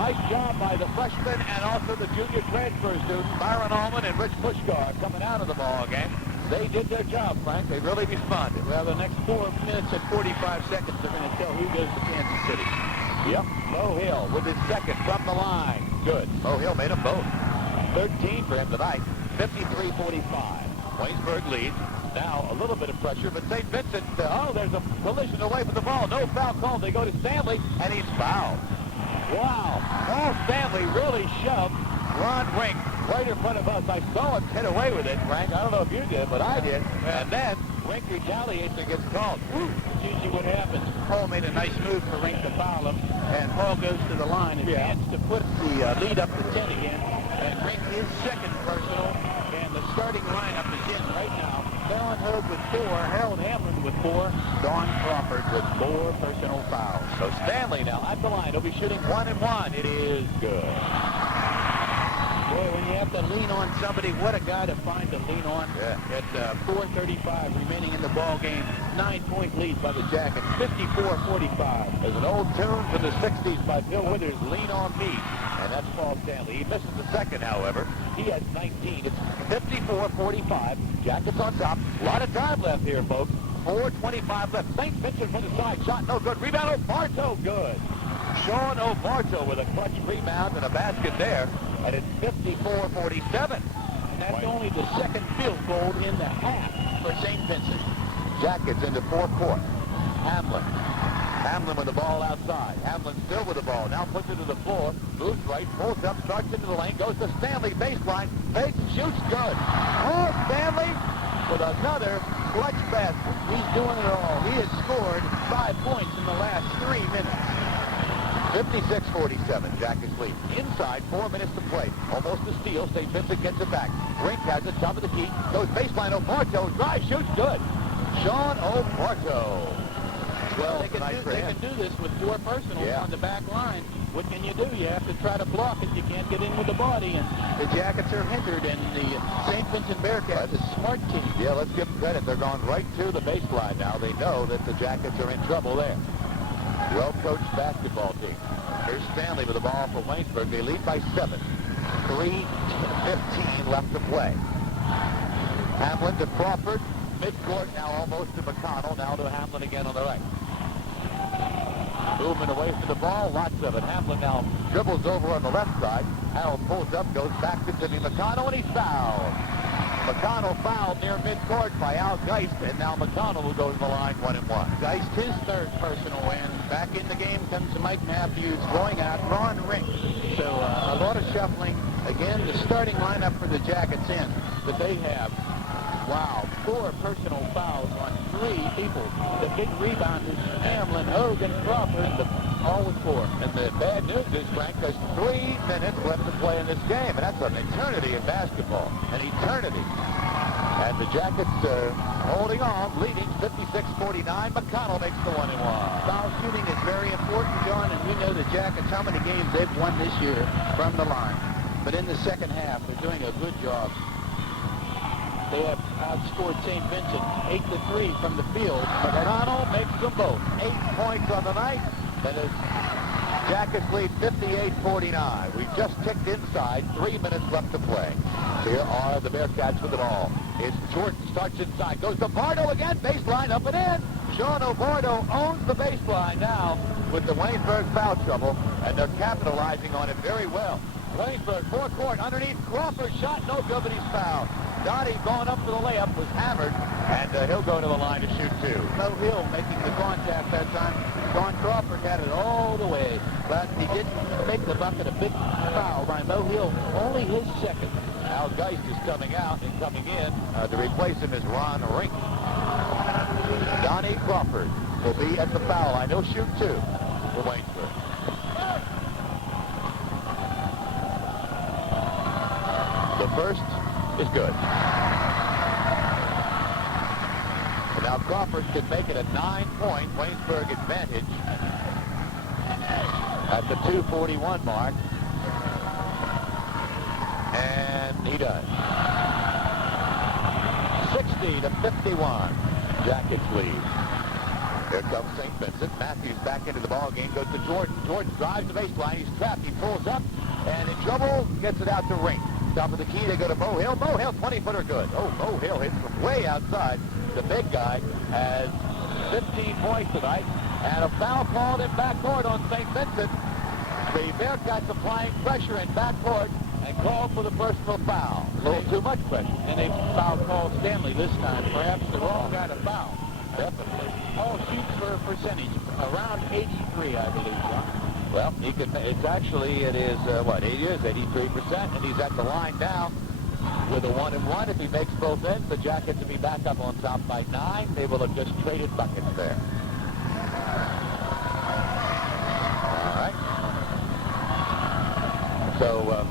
Nice job by the freshman and also the junior transfer student, Byron Allman and Rich Pushkar, coming out of the ball game. They did their job, Frank. They really responded. Well, the next 4 minutes and 45 seconds are going to tell who goes to Kansas City. Yep. Mo Hill with his second from the line. Good. Mo Hill made them both. 13 for him tonight. 53-45. Waynesburg leads. Now a little bit of pressure, but St. Vincent, there's a collision away from the ball. No foul called. They go to Stanley, and he's fouled. Wow. Paul Stanley really shoved Ron Rink right in front of us. I saw him get away with it, Frank. I don't know if you did, but I did. And then Rink retaliates and gets called. That's usually what happens. Paul made a nice move for Rink to foul him, and Paul goes to the line and chance to put the lead up to 10 again. And Rink is second personal, and the starting lineup is in right now. Theron Hogue with 4, Harold Hamlin with 4, Don Crawford with 4 personal fouls. So Stanley now at the line. He'll be shooting 1-and-1. It is good. Boy, when you have to lean on somebody, what a guy to find to lean on. Yeah. At 4:35 remaining in the ball game, 9-point lead by the Jackets, 54-45. There's an old tune from the 60s by Bill Withers, Lean on Me. And that's Paul Stanley. He misses the second, however. He has 19. It's 54-45. Jackets on top. A lot of time left here, folks. 4:25 left. St. Vincent from the side. Shot no good. Rebound O'Barto. Good. Sean O'Barto with a clutch rebound and a basket there. And it's 54-47. That's only the second field goal in the half for St. Vincent. Jackets into forecourt. Hamlin with the ball outside. Hamlin still with the ball. Now puts it to the floor. Moves right, pulls up, starts into the lane, goes to Stanley baseline. Fakes, shoots, good. Oh, Stanley with another clutch basket. He's doing it all. He has scored 5 points in the last 3 minutes. 56-47, Jackets lead. Inside, 4 minutes to play. Almost a steal. St. Vincent gets it back. Rink has it, top of the key. Goes baseline, O'Barto. Drive, shoots, good. Sean O'Barto. 12 They tonight for him. can do this with 4 personals on the back line. What can you do? You have to try to block it. You can't get in with the body, and the Jackets are hindered, and the St. Vincent Bearcats, a smart team. Yeah, let's give them credit. They're going right to the baseline now. They know that the Jackets are in trouble there. Well-coached basketball team. Here's Stanley with the ball for Waynesburg. They lead by 7. 3:15 left to play. Hamlin to Crawford. Midcourt now almost to McConnell. Now to Hamlin again on the right. Movement away from the ball. Lots of it. Hamlin now dribbles over on the left side. Harold pulls up, goes back to Timmy McConnell, and he's fouled. McConnell fouled near midcourt by Al Geist, and now McConnell will go to the line 1-1. Geist his 3rd personal, and back in the game comes Mike Matthews going out, Ron Rink. So a lot of shuffling. Again, the starting lineup for the Jackets in, but they have, wow, 4 personal fouls on 3 people. The big rebounders, Hamlin, Hogan, Crawford, all with 4. And the bad news is, Frank, there's 3 minutes left to play in this game, and that's an eternity in basketball. An eternity. And the Jackets holding on, leading 56-49. McConnell makes the 1-1. Foul shooting is very important, John, and we know the Jackets, how many games they've won this year from the line. But in the second half, they're doing a good job. They have outscored St. Vincent 8-3 from the field. McConnell makes them both. 8 points on the night. And the Jackets lead 58-49. We've just ticked inside. 3 minutes left to play. Here are the Bearcats with the ball. It's Jordan, starts inside. Goes to Bardo again. Baseline up and in. Sean O'Bardo owns the baseline now with the Waynesburg foul trouble. And they're capitalizing on it very well. Waynesburg, forecourt, underneath. Crawford shot, no good, but he's fouled. Dottie going up for the layup was hammered, and he'll go to the line to shoot 2. Mo Hill making the contact that time. Don Crawford had it all the way, but he didn't make the bucket. A big foul by Mo Hill, only his 2nd. Al Geist is coming out and coming in. To replace him is Ron Rink. Donnie Crawford will be at the foul line. He'll shoot 2 for Waynesburg. The first is good. And now Crawford can make it a 9-point Waynesburg advantage at the 2:41 mark. And he does. 60-51. Jackets lead. Here comes St. Vincent. Matthews back into the ball game. Goes to Jordan. Jordan drives the baseline. He's trapped. He pulls up. And in trouble, gets it out to Rink. Top of the key, they go to Mo Hill. Mo Hill, 20-footer good. Oh, Mo Hill hits from way outside. The big guy has 15 points tonight. And a foul called in backcourt on St. Vincent. The Bearcats applying pressure in backcourt and called for the personal foul. A little too much pressure. And they foul called Stanley this time. Perhaps the wrong guy to foul. Definitely. Paul shoots for a percentage, around 83, I believe, John. Well, he can. It's actually, it is, what, 83%, and he's at the line now with a 1-1. If he makes both ends, the Jackets will be back up on top by 9. They will have just traded buckets there. All right. So,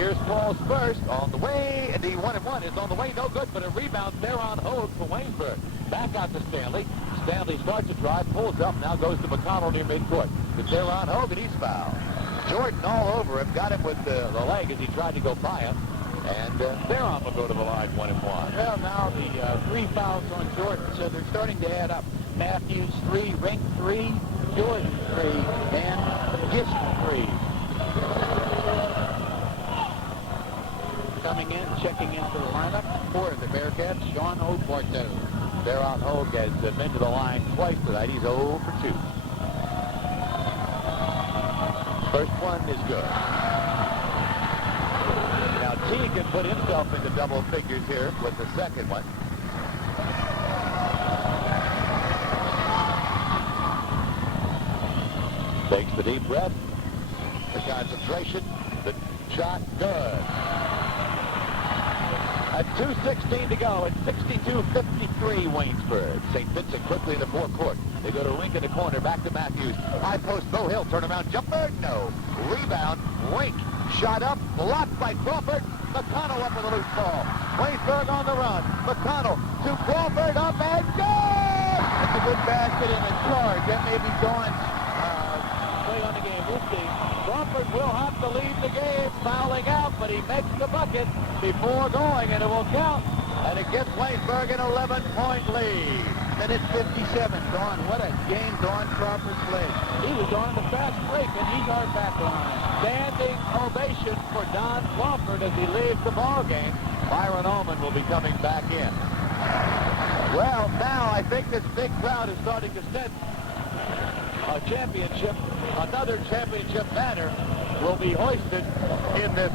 here's Paul's first on the way, and the 1-1 is on the way. No good, but a rebound there on Hogue for Waynesburg. Back out to Stanley. Stanley starts to drive, pulls up, now goes to McConnell near midcourt. It's there on Hogue, and he's fouled. Jordan all over him, got him with the leg as he tried to go by him. And Theron will go to the line 1-1. Well, now the 3 fouls on Jordan, so they're starting to add up. Matthews 3, Rink 3, Jordan 3, and Gist 3. Coming in, checking into the lineup for the Bearcats, Sean O'Bardo. Theron Hogue has been to the line twice tonight. He's 0 for 2. First one is good. Now T can put himself into double figures here with the second one. Takes the deep breath. The concentration. The shot good. At 2:16 to go, it's 62-53 Waynesburg. St. Vincent quickly in the forecourt. They go to Rink in the corner, back to Matthews. High post, Mo Hill, turnaround jumper, no. Rebound, Rink, shot up, blocked by Crawford. McConnell up with a loose ball. Waynesburg on the run. McConnell to Crawford, up and good! That's a good basket and a charge. That may be Dawn's play on the game. We'll see. Crawford will have to lead the game, fouling out, but he makes the bucket before going, and it will count. And it gives Waynesburg an 11-point lead. Minute 57. Dawn, what a game Dawn Crawford played. He was on the fast break, and he's our back line. Standing ovation for Don Crawford as he leaves the ball game. Byron Ullman will be coming back in. Well, now I think this big crowd is starting to sense a championship, another championship banner will be hoisted in this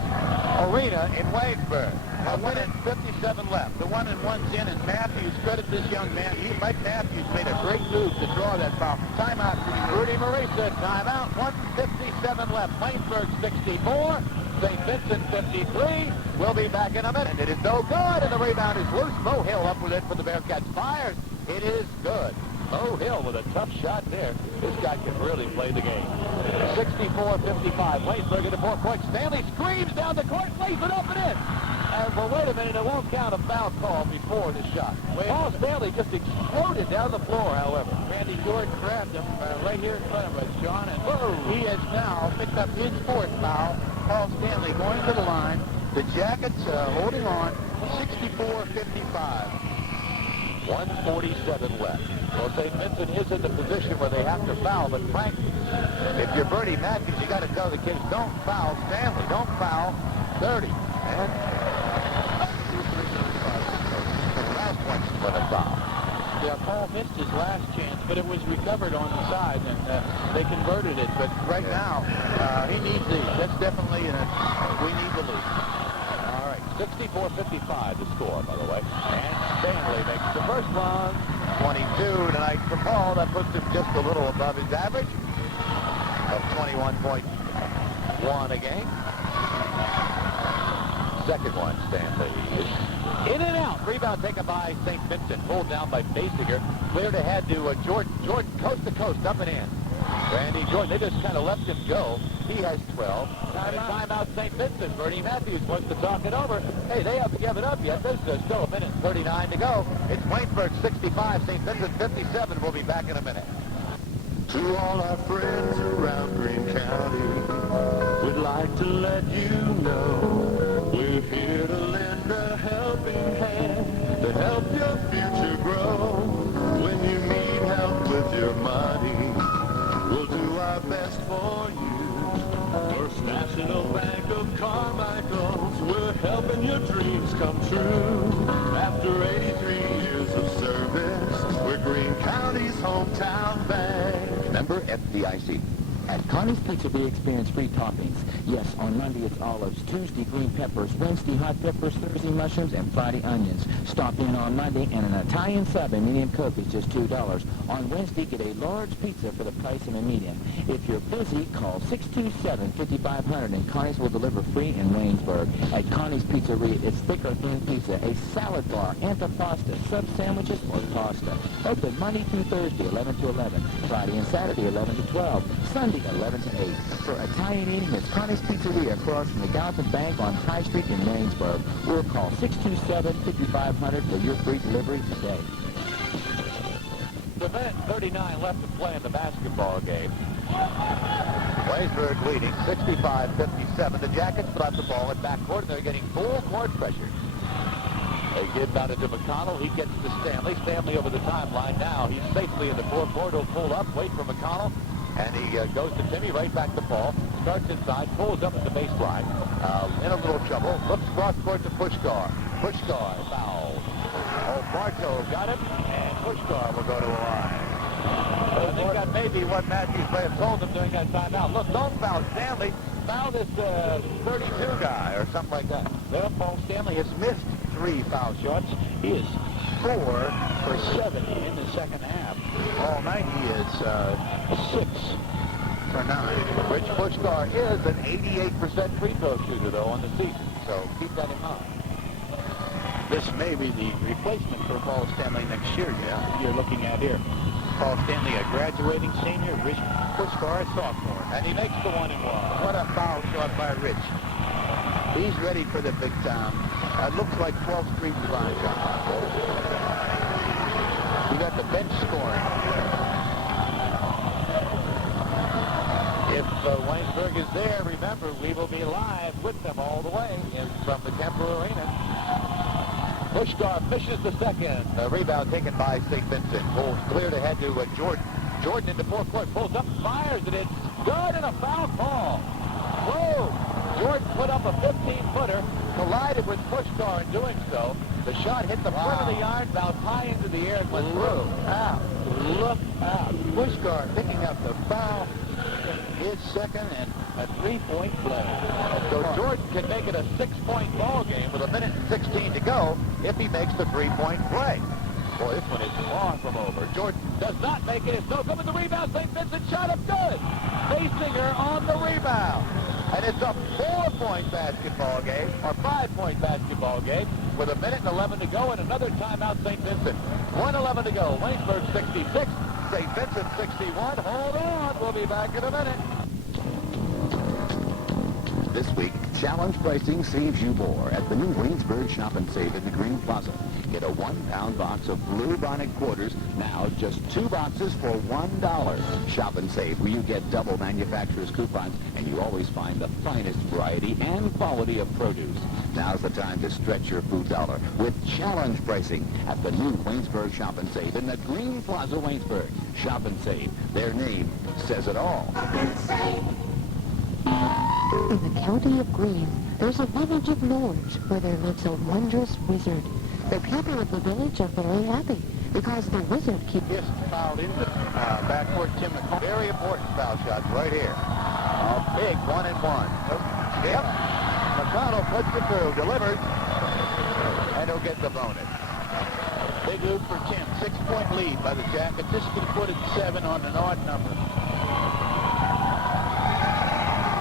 arena in Waynesburg. A minute 57 left. The 1-and-1's in, and Matthews, credit this young man. Mike Matthews made a great move to draw that foul. Timeout, Rudy Marie said timeout. 1:57 left. Waynesburg 64. St. Vincent 53. We'll be back in a minute. And it is no good, and the rebound is loose. Mo Hill up with it for the Bearcats. Fires. It is good. Mo Hill with a tough shot there. This guy can really play the game. 64-55. Waynesburg in the forecourt. Stanley screams down the court, lays it up and in. Well, wait a minute. It won't count a foul call before the shot. Paul Stanley just exploded down the floor, however. Randy Jordan grabbed him right here in front of us, John, and he has now picked up his fourth foul. Paul Stanley going to the line. The Jackets holding on. 64-55. 1:47 left. Well, St. Vincent is in the position where they have to foul, but Frank, if you're Bernie Matthews, you got to tell the kids, don't foul Stanley, don't foul 30. And the last one's going to foul. Yeah, Paul missed his last chance, but it was recovered on the side, and they converted it. But right now, he needs these. That's definitely we need the lead. All right, 64-55 the score, by the way. And Stanley makes the first one. 22 tonight for Paul. That puts him just a little above his average of 21.1 a game. Second one, Stanley is in and out. Rebound taken by St. Vincent. Pulled down by Basinger. Cleared ahead to Jordan. Jordan coast to coast, up and in. Randy Jordan, they just kind of left him go. He has 12. Timeout St. Vincent. Bernie Matthews wants to talk it over. Hey, they haven't given up yet. There's still a minute and 39 to go. It's Waynesburg 65, St. Vincent 57. We'll be back in a minute. To all our friends around Greene County, we'd like to let you know we're here to lend a helping hand to help your future grow. When you need help with your money, we'll do our best for you. First National Bank of Carmichael's, we're helping your dreams come true. After 83 years of service, we're Greene County's hometown bank. Member FDIC. At Connie's Pizza, we experience free toppings. Yes, on Monday it's olives, Tuesday green peppers, Wednesday hot peppers, Thursday mushrooms, and Friday onions. Stop in on Monday, and an Italian sub and medium Coke is just $2. On Wednesday, get a large pizza for the price of a medium. If you're busy, call 627-5500, and Connie's will deliver free in Waynesburg. At Connie's Pizzeria, it's thick or thin pizza, a salad bar, antipasta, sub sandwiches, or pasta. Open Monday through Thursday, 11 to 11. Friday and Saturday, 11 to 12. Sunday, 11 to 8. For Italian eating, it's Connie's Pizzeria across from the Gallatin Bank on High Street in Waynesburg. Or call 627-5500 for your free delivery today. The minute 39 left to play in the basketball game. Waynesburg leading 65-57. The Jackets got the ball at backcourt, and they're getting full court pressure. They give out it to McConnell. He gets to Stanley. Stanley over the timeline now. He's safely in the forecourt. He'll pull up, wait for McConnell. And he goes to Timmy, right back to Paul. Starts inside, pulls up at the baseline. In a little trouble. Looks cross court to Pushkar. Pushkar foul. Oh, Bartow got him, and Pushkar will go to the line. I think that may be what Matthews may have told him during that timeout. Look, don't foul Stanley. Foul this 32 guy or something like that. Well, Paul Stanley has missed 3 foul shots. He is 4 for 7 in the second half. All night he is 6 for 9. Rich Pushkar is an 88% free throw shooter, though, on the season. So keep that in mind. This may be the replacement for Paul Stanley next year, you're looking at here. Paul Stanley, a graduating senior, Rich Pushkar, a sophomore. And he makes the 1-and-1. What a foul shot by Rich. He's ready for the big time. Looks like 12th Street line, John. We got the bench scoring. If Waynesburg is there, remember, we will be live with them all the way from the Kemper Arena. Pushkar fishes the second. The rebound taken by St. Vincent. Pulls cleared ahead to Jordan. Jordan into forecourt, pulls up, fires, and it's good, and a foul call. Whoa! Jordan put up a 15-footer, collided with Pushkar in doing so. The shot hit the front of the iron, bounced high into the air and went through. Out. Look out. Pushkar picking up the foul. His second and a 3-point play. So Jordan can make it a 6-point ball game with 1:16 to go if he makes the 3-point play. Boy, this one is far from over. Jordan does not make it. It's no good with the rebound. St. Vincent shot up good. Basinger on the rebound. And it's a 4-point basketball game, or 5-point basketball game, with 1:11 to go and another timeout, St. Vincent. 1:11 to go. Waynesburg 66, St. Vincent 61. Hold on. We'll be back in a minute. This week, challenge pricing saves you more at the new Waynesburg Shop and Save in the Green Plaza. Get a 1-pound box of Blue Bonnet quarters, now just 2 boxes for $1. Shop and Save, where you get double manufacturer's coupons, and you always find the finest variety and quality of produce. Now's the time to stretch your food dollar with challenge pricing at the new Waynesburg Shop and Save in the Green Plaza, Waynesburg. Shop and Save, their name says it all. In the county of Greene, there's a village of Norge where there lives a wondrous wizard. The people of the village are very happy because the wizard keeps... Just fouled into backcourt Tim McCall. Very important foul shots right here. A big 1-and-1. Yep. McConnell puts it through, delivers, and he'll get the bonus. Big hoop for Tim. 6-point lead by the Jackets. This could put it 7 on an odd number.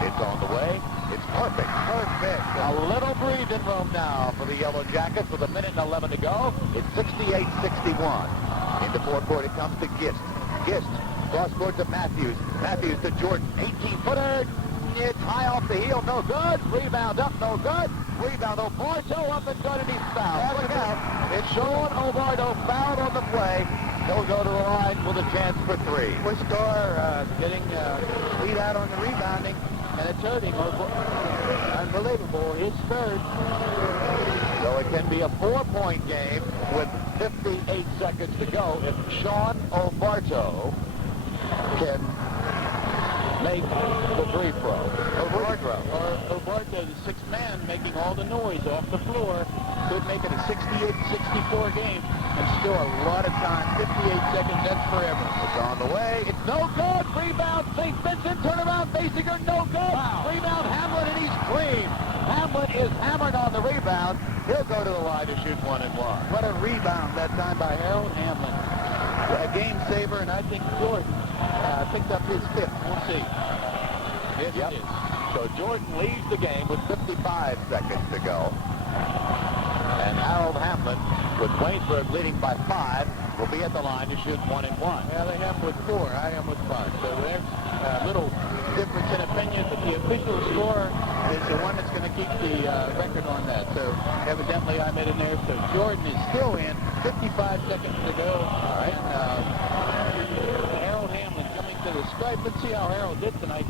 It's on the way. It's perfect. Perfect. A little breathing room now for the Yellow Jackets with 1:11 to go. It's 68-61. Into forecourt it comes to Gist. Gist cross court to Matthews. Matthews to Jordan. 18-footer. It's high off the heel. No good. Rebound up. No good. Rebound. Ovarto up and good, and he's fouled. Look out. It's Sean Ovarto fouled on the play. He'll go to the line with a chance for 3. Pushkar getting lead out on the rebounding. And it's hurting. Unbelievable. His third. So it can be a 4-point game with 58 seconds to go if Sean Ovarto can make the free throw. Ovarto, the 6th man, making all the noise off the floor. Could make it a 68-64 game. And still a lot of time. 58 seconds, that's forever. It's on the way. It's no good. Rebound, St. Vincent. Turnaround, Basinger, no good. Wow. Rebound, Hamlin, and he's clean. Hamlin is hammered on the rebound. He'll go to the line to shoot 1-and-1. What a rebound that time by Harold Hamlin. A game saver, and I think Jordan picked up his 5th. We'll see. Yes, yep. It is. So Jordan leads the game with 55 seconds to go. And Harold Hamlin, with Waynesburg leading by 5, will be at the line to shoot 1-and-1. Well, they have with 4. I am with 5. So there's a little difference in opinion, but the official score is the one that's going to keep the record on that. So evidently I'm in there. So Jordan is still in. 55 seconds to go. All right. And Harold Hamlin coming to the stripe. Let's see how Harold did tonight.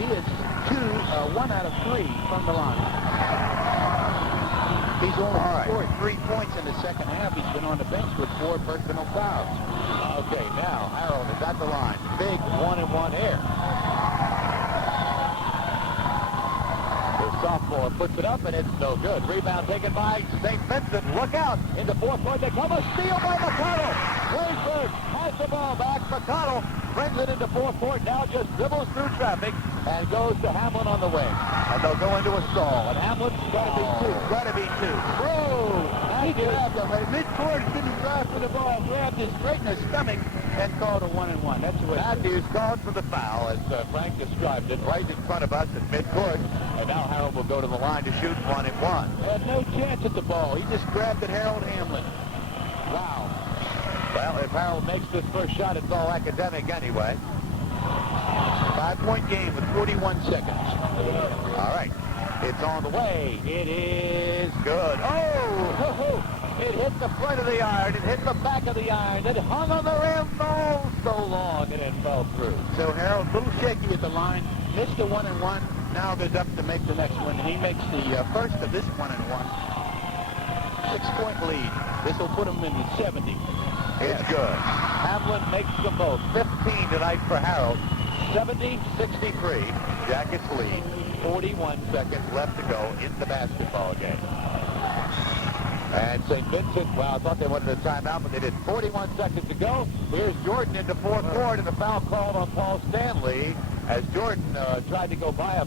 He is 1 out of 3 from the line. He's only scored 3 points in the second half. He's been on the bench with 4 personal fouls. Okay, now Harold is at the line. Big 1-and-1 air. The sophomore puts it up, and it's no good. Rebound taken by St. Vincent. Look out. Into forecourt. They come. A steal by McConnell. Waynesburg has the ball back. McConnell brings it into forecourt. Now just dribbles through traffic and goes to Hamlin on the wing. And they'll go into a stall. And Hamlin's got to be 2. Got to be 2. Bro! He grabbed him. Mid-court didn't drive for the ball. Grabbed his straight in the stomach and called a 1-and-1. That's the way. Matthews called for the foul, as Frank described it, right in front of us at mid-court. And now Harold will go to the line to shoot 1-and-1. Had no chance at the ball. He just grabbed at Harold Hamlin. Wow. Well, if Harold makes this first shot, it's all academic anyway. 5-point game with 41 seconds. All right. It's on the way. It is good. Oh! It hit the front of the iron. It hit the back of the iron. It hung on the rim so long, and it fell through. So Harold, a little shaky at the line. Missed the 1-and-1. Now goes up to make the next one. And he makes the first of this 1-and-1. 6-point lead. This will put him in the 70. It's good. Hamlin makes them both. 15 tonight for Harold. 70-63. Jackets lead. 41 seconds left to go in the basketball game. And St. Vincent, well, I thought they wanted a timeout, but they did. 41 seconds to go. Here's Jordan into fourth court, and a foul called on Paul Stanley as Jordan tried to go by a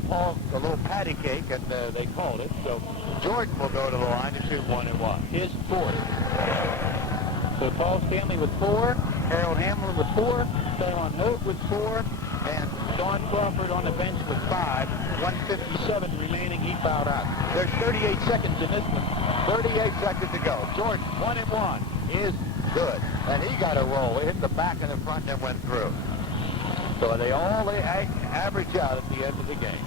little patty cake, and they called it. So Jordan will go to the line to shoot 1-and-1. His fourth. So Paul Stanley with 4, Harold Hamlin with 4, Theron Hogue with 4, and Don Crawford on the bench with 5. 1:57 remaining. He fouled out. There's 38 seconds in this one. 38 seconds to go. Jordan, 1-and-1 is good. And he got a roll. It hit the back and the front and went through. So they all average out at the end of the game.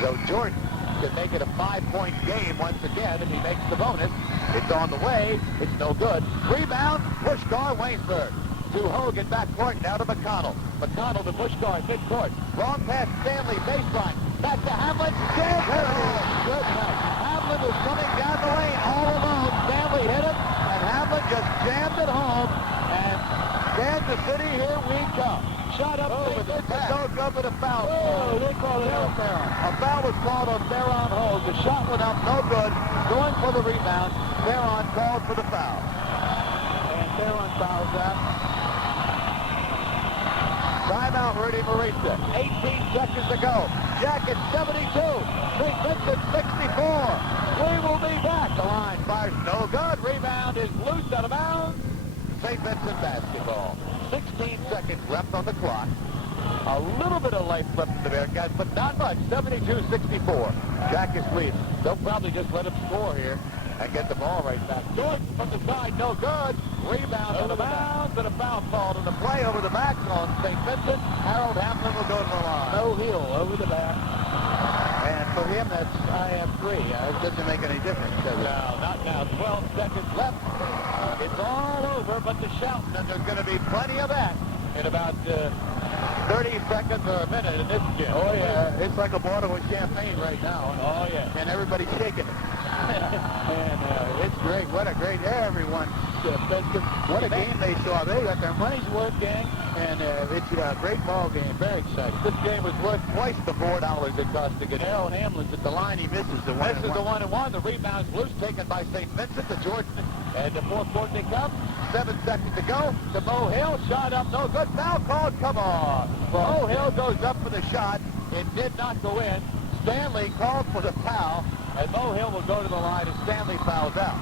So Jordan can make it a 5-point game once again if he makes the bonus. It's on the way. It's no good. Rebound, Pushkar, Waynesburg. To Hogan, backcourt, now to McConnell. McConnell to Pushkar, midcourt. Long pass, Stanley, baseline. Back to Hamlin. Jammed it home. Good night. Hamlin was coming down the lane all alone. Stanley hit him, and Hamlin just jammed it home. And Kansas City, here we come. Shot up with the don't go for the foul. Oh, they called it out. A foul was called on Theron Hogue. The shot went up, no good. Going for the rebound. Theron called for the foul. And Theron fouls out. Timeout, Rudy Marisa. 18 seconds to go. Jackets 72. St. Vincent 64. We will be back. The line fires no good. Rebound is loose out of bounds. St. Vincent basketball. 16 seconds left on the clock. A little bit of life left in the Bearcats, but not much. 72-64. Jackets lead. They'll probably just let him score here and get the ball right back. Jordan from the side, no good. Rebound out of bounds, and a foul called on the play over the back on St. Vincent. Harold Hamlin will go to the line. No heel over the back. And for him, that's IF3. It doesn't make any difference, does it? No, not now. 12 seconds left. It's all over, but the shouting, and there's going to be plenty of that in about 30 seconds or a minute in this gym. Oh, yeah. It's like a bottle of champagne right now. Oh, yeah. And everybody's shaking it. And it's great. What a great, everyone. What a game they saw. They got their money's worth, gang. And it's a great ball game. Very exciting. This game was worth twice the $4 it cost to get in. Harold Hamlin's at the line. He misses the one. Misses the 1-and-1. The rebound's loose, taken by St. Vincent to Jordan. And the fourth court they come. 7 seconds to go. To Mo Hill. Shot up. No good. Foul called. Come on. Mo Hill goes up for the shot. It did not go in. Stanley called for the foul. And Mo Hill will go to the line as Stanley fouls out.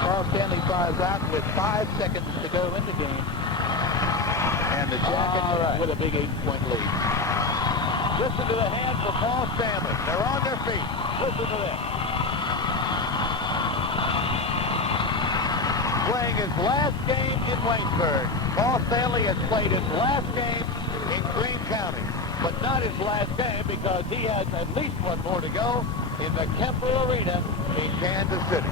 Paul Stanley fouls out with 5 seconds to go in the game. And the Jackets with a big 8-point lead. Listen to the hands for Paul Stanley. They're on their feet. Listen to this. Playing his last game in Waynesburg. Paul Stanley has played his last game in Greene County. But not his last game because he has at least one more to go in the Kemper Arena in Kansas City.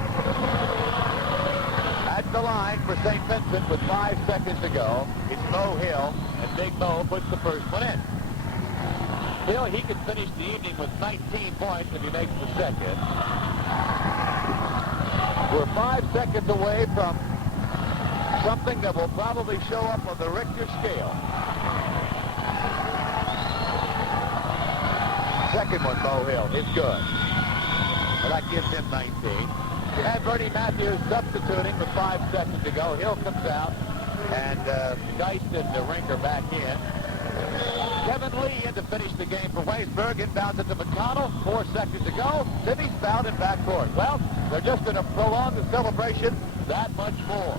At the line for St. Vincent with 5 seconds to go. It's Mo Hill, and Big Mo puts the first one in. Hill, he can finish the evening with 19 points if he makes the second. We're 5 seconds away from something that will probably show up on the Richter scale. Second one, Mo Hill, is good. Well, that gives him 19. And Bernie Matthews substituting with 5 seconds to go. Hill comes out, and Geist and the Rinker back in. Kevin Lee in to finish the game for Waynesburg. Inbounds it to McConnell. 4 seconds to go. Sydney's fouled in backcourt. Well, they're just going to prolong the celebration that much more.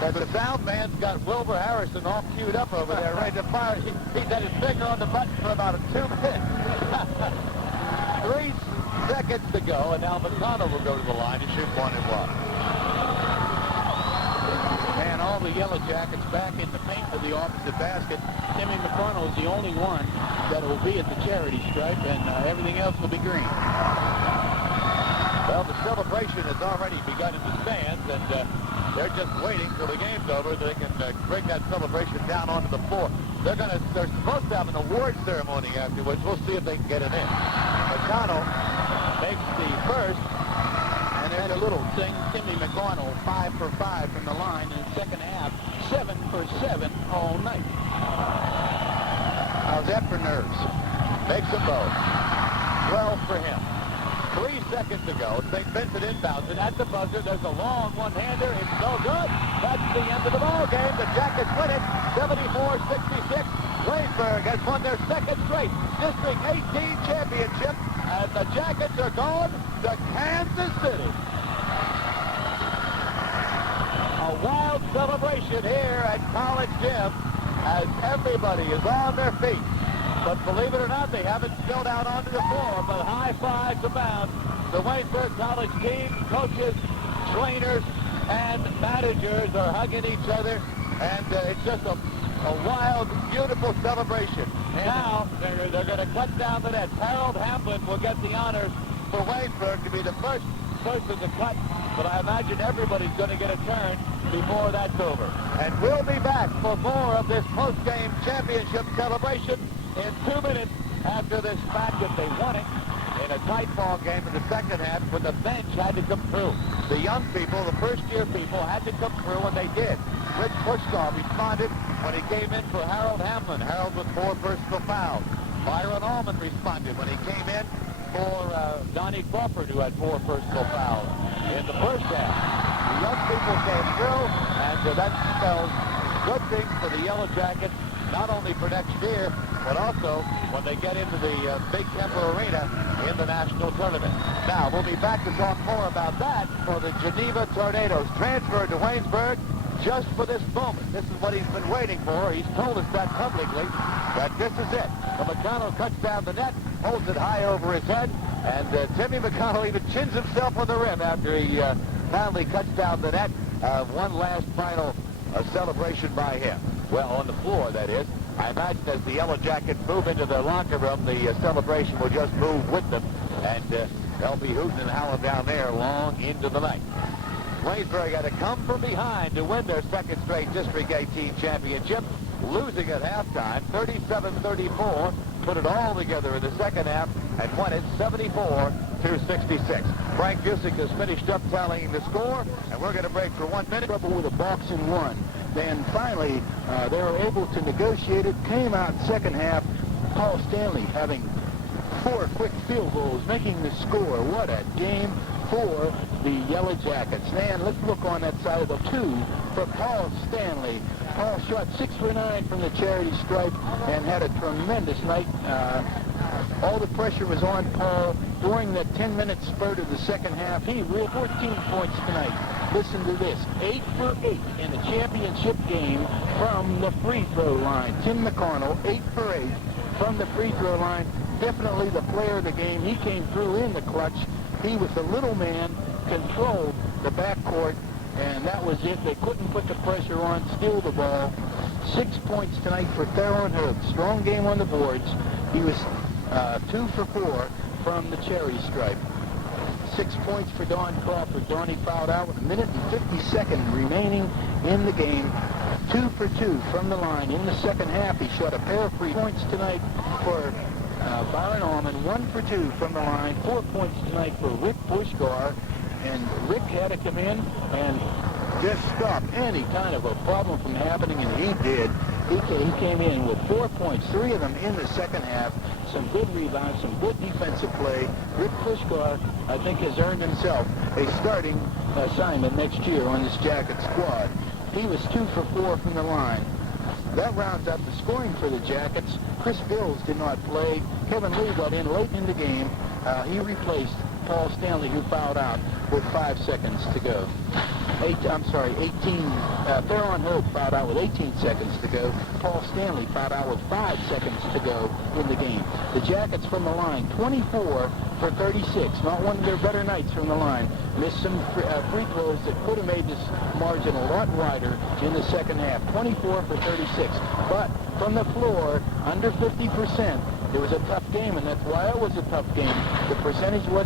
As the sound man's got Wilbur Harrison all queued up over there, ready to fire. He's had his finger on the button for about 2 minutes. 3 seconds to go, and now McConnell will go to the line to shoot 1-and-1. And all the Yellow Jackets back in the paint of the opposite basket. Timmy McConnell is the only one that will be at the charity stripe, and everything else will be green. Well, the celebration has already begun in the stands, and they're just waiting till the game's over so they can bring that celebration down onto the floor. They're supposed to have an award ceremony afterwards. We'll see if they can get it in. McConnell makes the first. And there's a little thing, Timmy McConnell, 5 for 5 from the line in the second half, 7 for 7 all night. How's that for nerves? Makes them both. 12 for him. 3 seconds to go. St. Vincent inbounds it at the buzzer. There's a long one-hander. It's no good. That's the end of the ball game. The Jackets win it, 74-66. Waynesburg has won their second straight District 18 championship, and the Jackets are going to Kansas City. A wild celebration here at College Gym as everybody is on their feet. But believe it or not, they haven't spilled out onto the floor, but high fives abound. The Waynesburg College team, coaches, trainers, and managers are hugging each other, and it's just a wild, beautiful celebration. Now, they're going to cut down the net. Harold Hamlin will get the honors for Waynesburg to be the first person to cut, but I imagine everybody's going to get a turn before that's over. And we'll be back for more of this post-game championship celebration in 2 minutes after this fact that they won it in a tight ball game in the second half when the bench had to come through. The young people, the first-year people, had to come through, and they did. Rick Pushkar responded when he came in for Harold Hamlin. Harold with 4 personal fouls. Byron Allman responded when he came in for Donnie Crawford, who had 4 personal fouls in the first half. The young people came through, and that spells good things for the Yellow Jackets, not only for next year, but also when they get into the Big Kemper Arena in the national tournament. Now, we'll be back to talk more about that for the Geneva Tornadoes. Transferred to Waynesburg just for this moment. This is what he's been waiting for. He's told us that publicly, that this is it. So McConnell cuts down the net, holds it high over his head, and Timmy McConnell even chins himself on the rim after he finally cuts down the net. One last final celebration by him. Well, on the floor, that is. I imagine as the Yellow Jackets move into their locker room, the celebration will just move with them, and they'll be hooting and howling down there long into the night. Waynesburg had to come from behind to win their second straight District 18 championship, losing at halftime, 37-34, put it all together in the second half, and won it 74-66. Frank Busick has finished up tallying the score, and we're going to break for 1 minute. Trouble with a box and one. Then finally, they were able to negotiate it. Came out second half. Paul Stanley having 4 quick field goals, making the score. What a game for the Yellow Jackets. And let's look on that side of the 2 for Paul Stanley. Paul shot 6 for 9 from the charity stripe and had a tremendous night. All the pressure was on Paul during the 10-minute spurt of the second half. He reeled 14 points tonight. Listen to this, 8 for 8 in the championship game from the free throw line. Tim McConnell, 8 for 8 from the free throw line. Definitely the player of the game. He came through in the clutch. He was the little man, controlled the backcourt, and that was it. They couldn't put the pressure on, steal the ball. 6 points tonight for Theron Hood. Strong game on the boards. He was 2 for 4 from the cherry stripe. 6 points for Don Crawford. Donnie fouled out with 1 minute and 50 seconds remaining in the game. 2 for 2 from the line. In the second half, he shot a pair of free points tonight for Byron Allman. 1 for 2 from the line. 4 points tonight for Rick Pushkar. And Rick had to come in and just stop any kind of a problem from happening, and he did. He came in with 4 points, 3 of them in the second half. Some good rebounds, some good defensive play. Rick Pushkar, I think, has earned himself a starting assignment next year on this Jacket squad. He was 2 for 4 from the line. That rounds out the scoring for the Jackets. Chris Bills did not play. Kevin Lee got in late in the game. He replaced Paul Stanley, who fouled out with 5 seconds to go. 18. Theron Hope fouled out with 18 seconds to go. Paul Stanley fouled out with 5 seconds to go in the game. The Jackets from the line, 24 for 36. Not one of their better nights from the line. Missed some free throws that could have made this margin a lot wider in the second half. 24 for 36. But from the floor, under 50%. It was a tough game, and that's why it was a tough game. The percentage was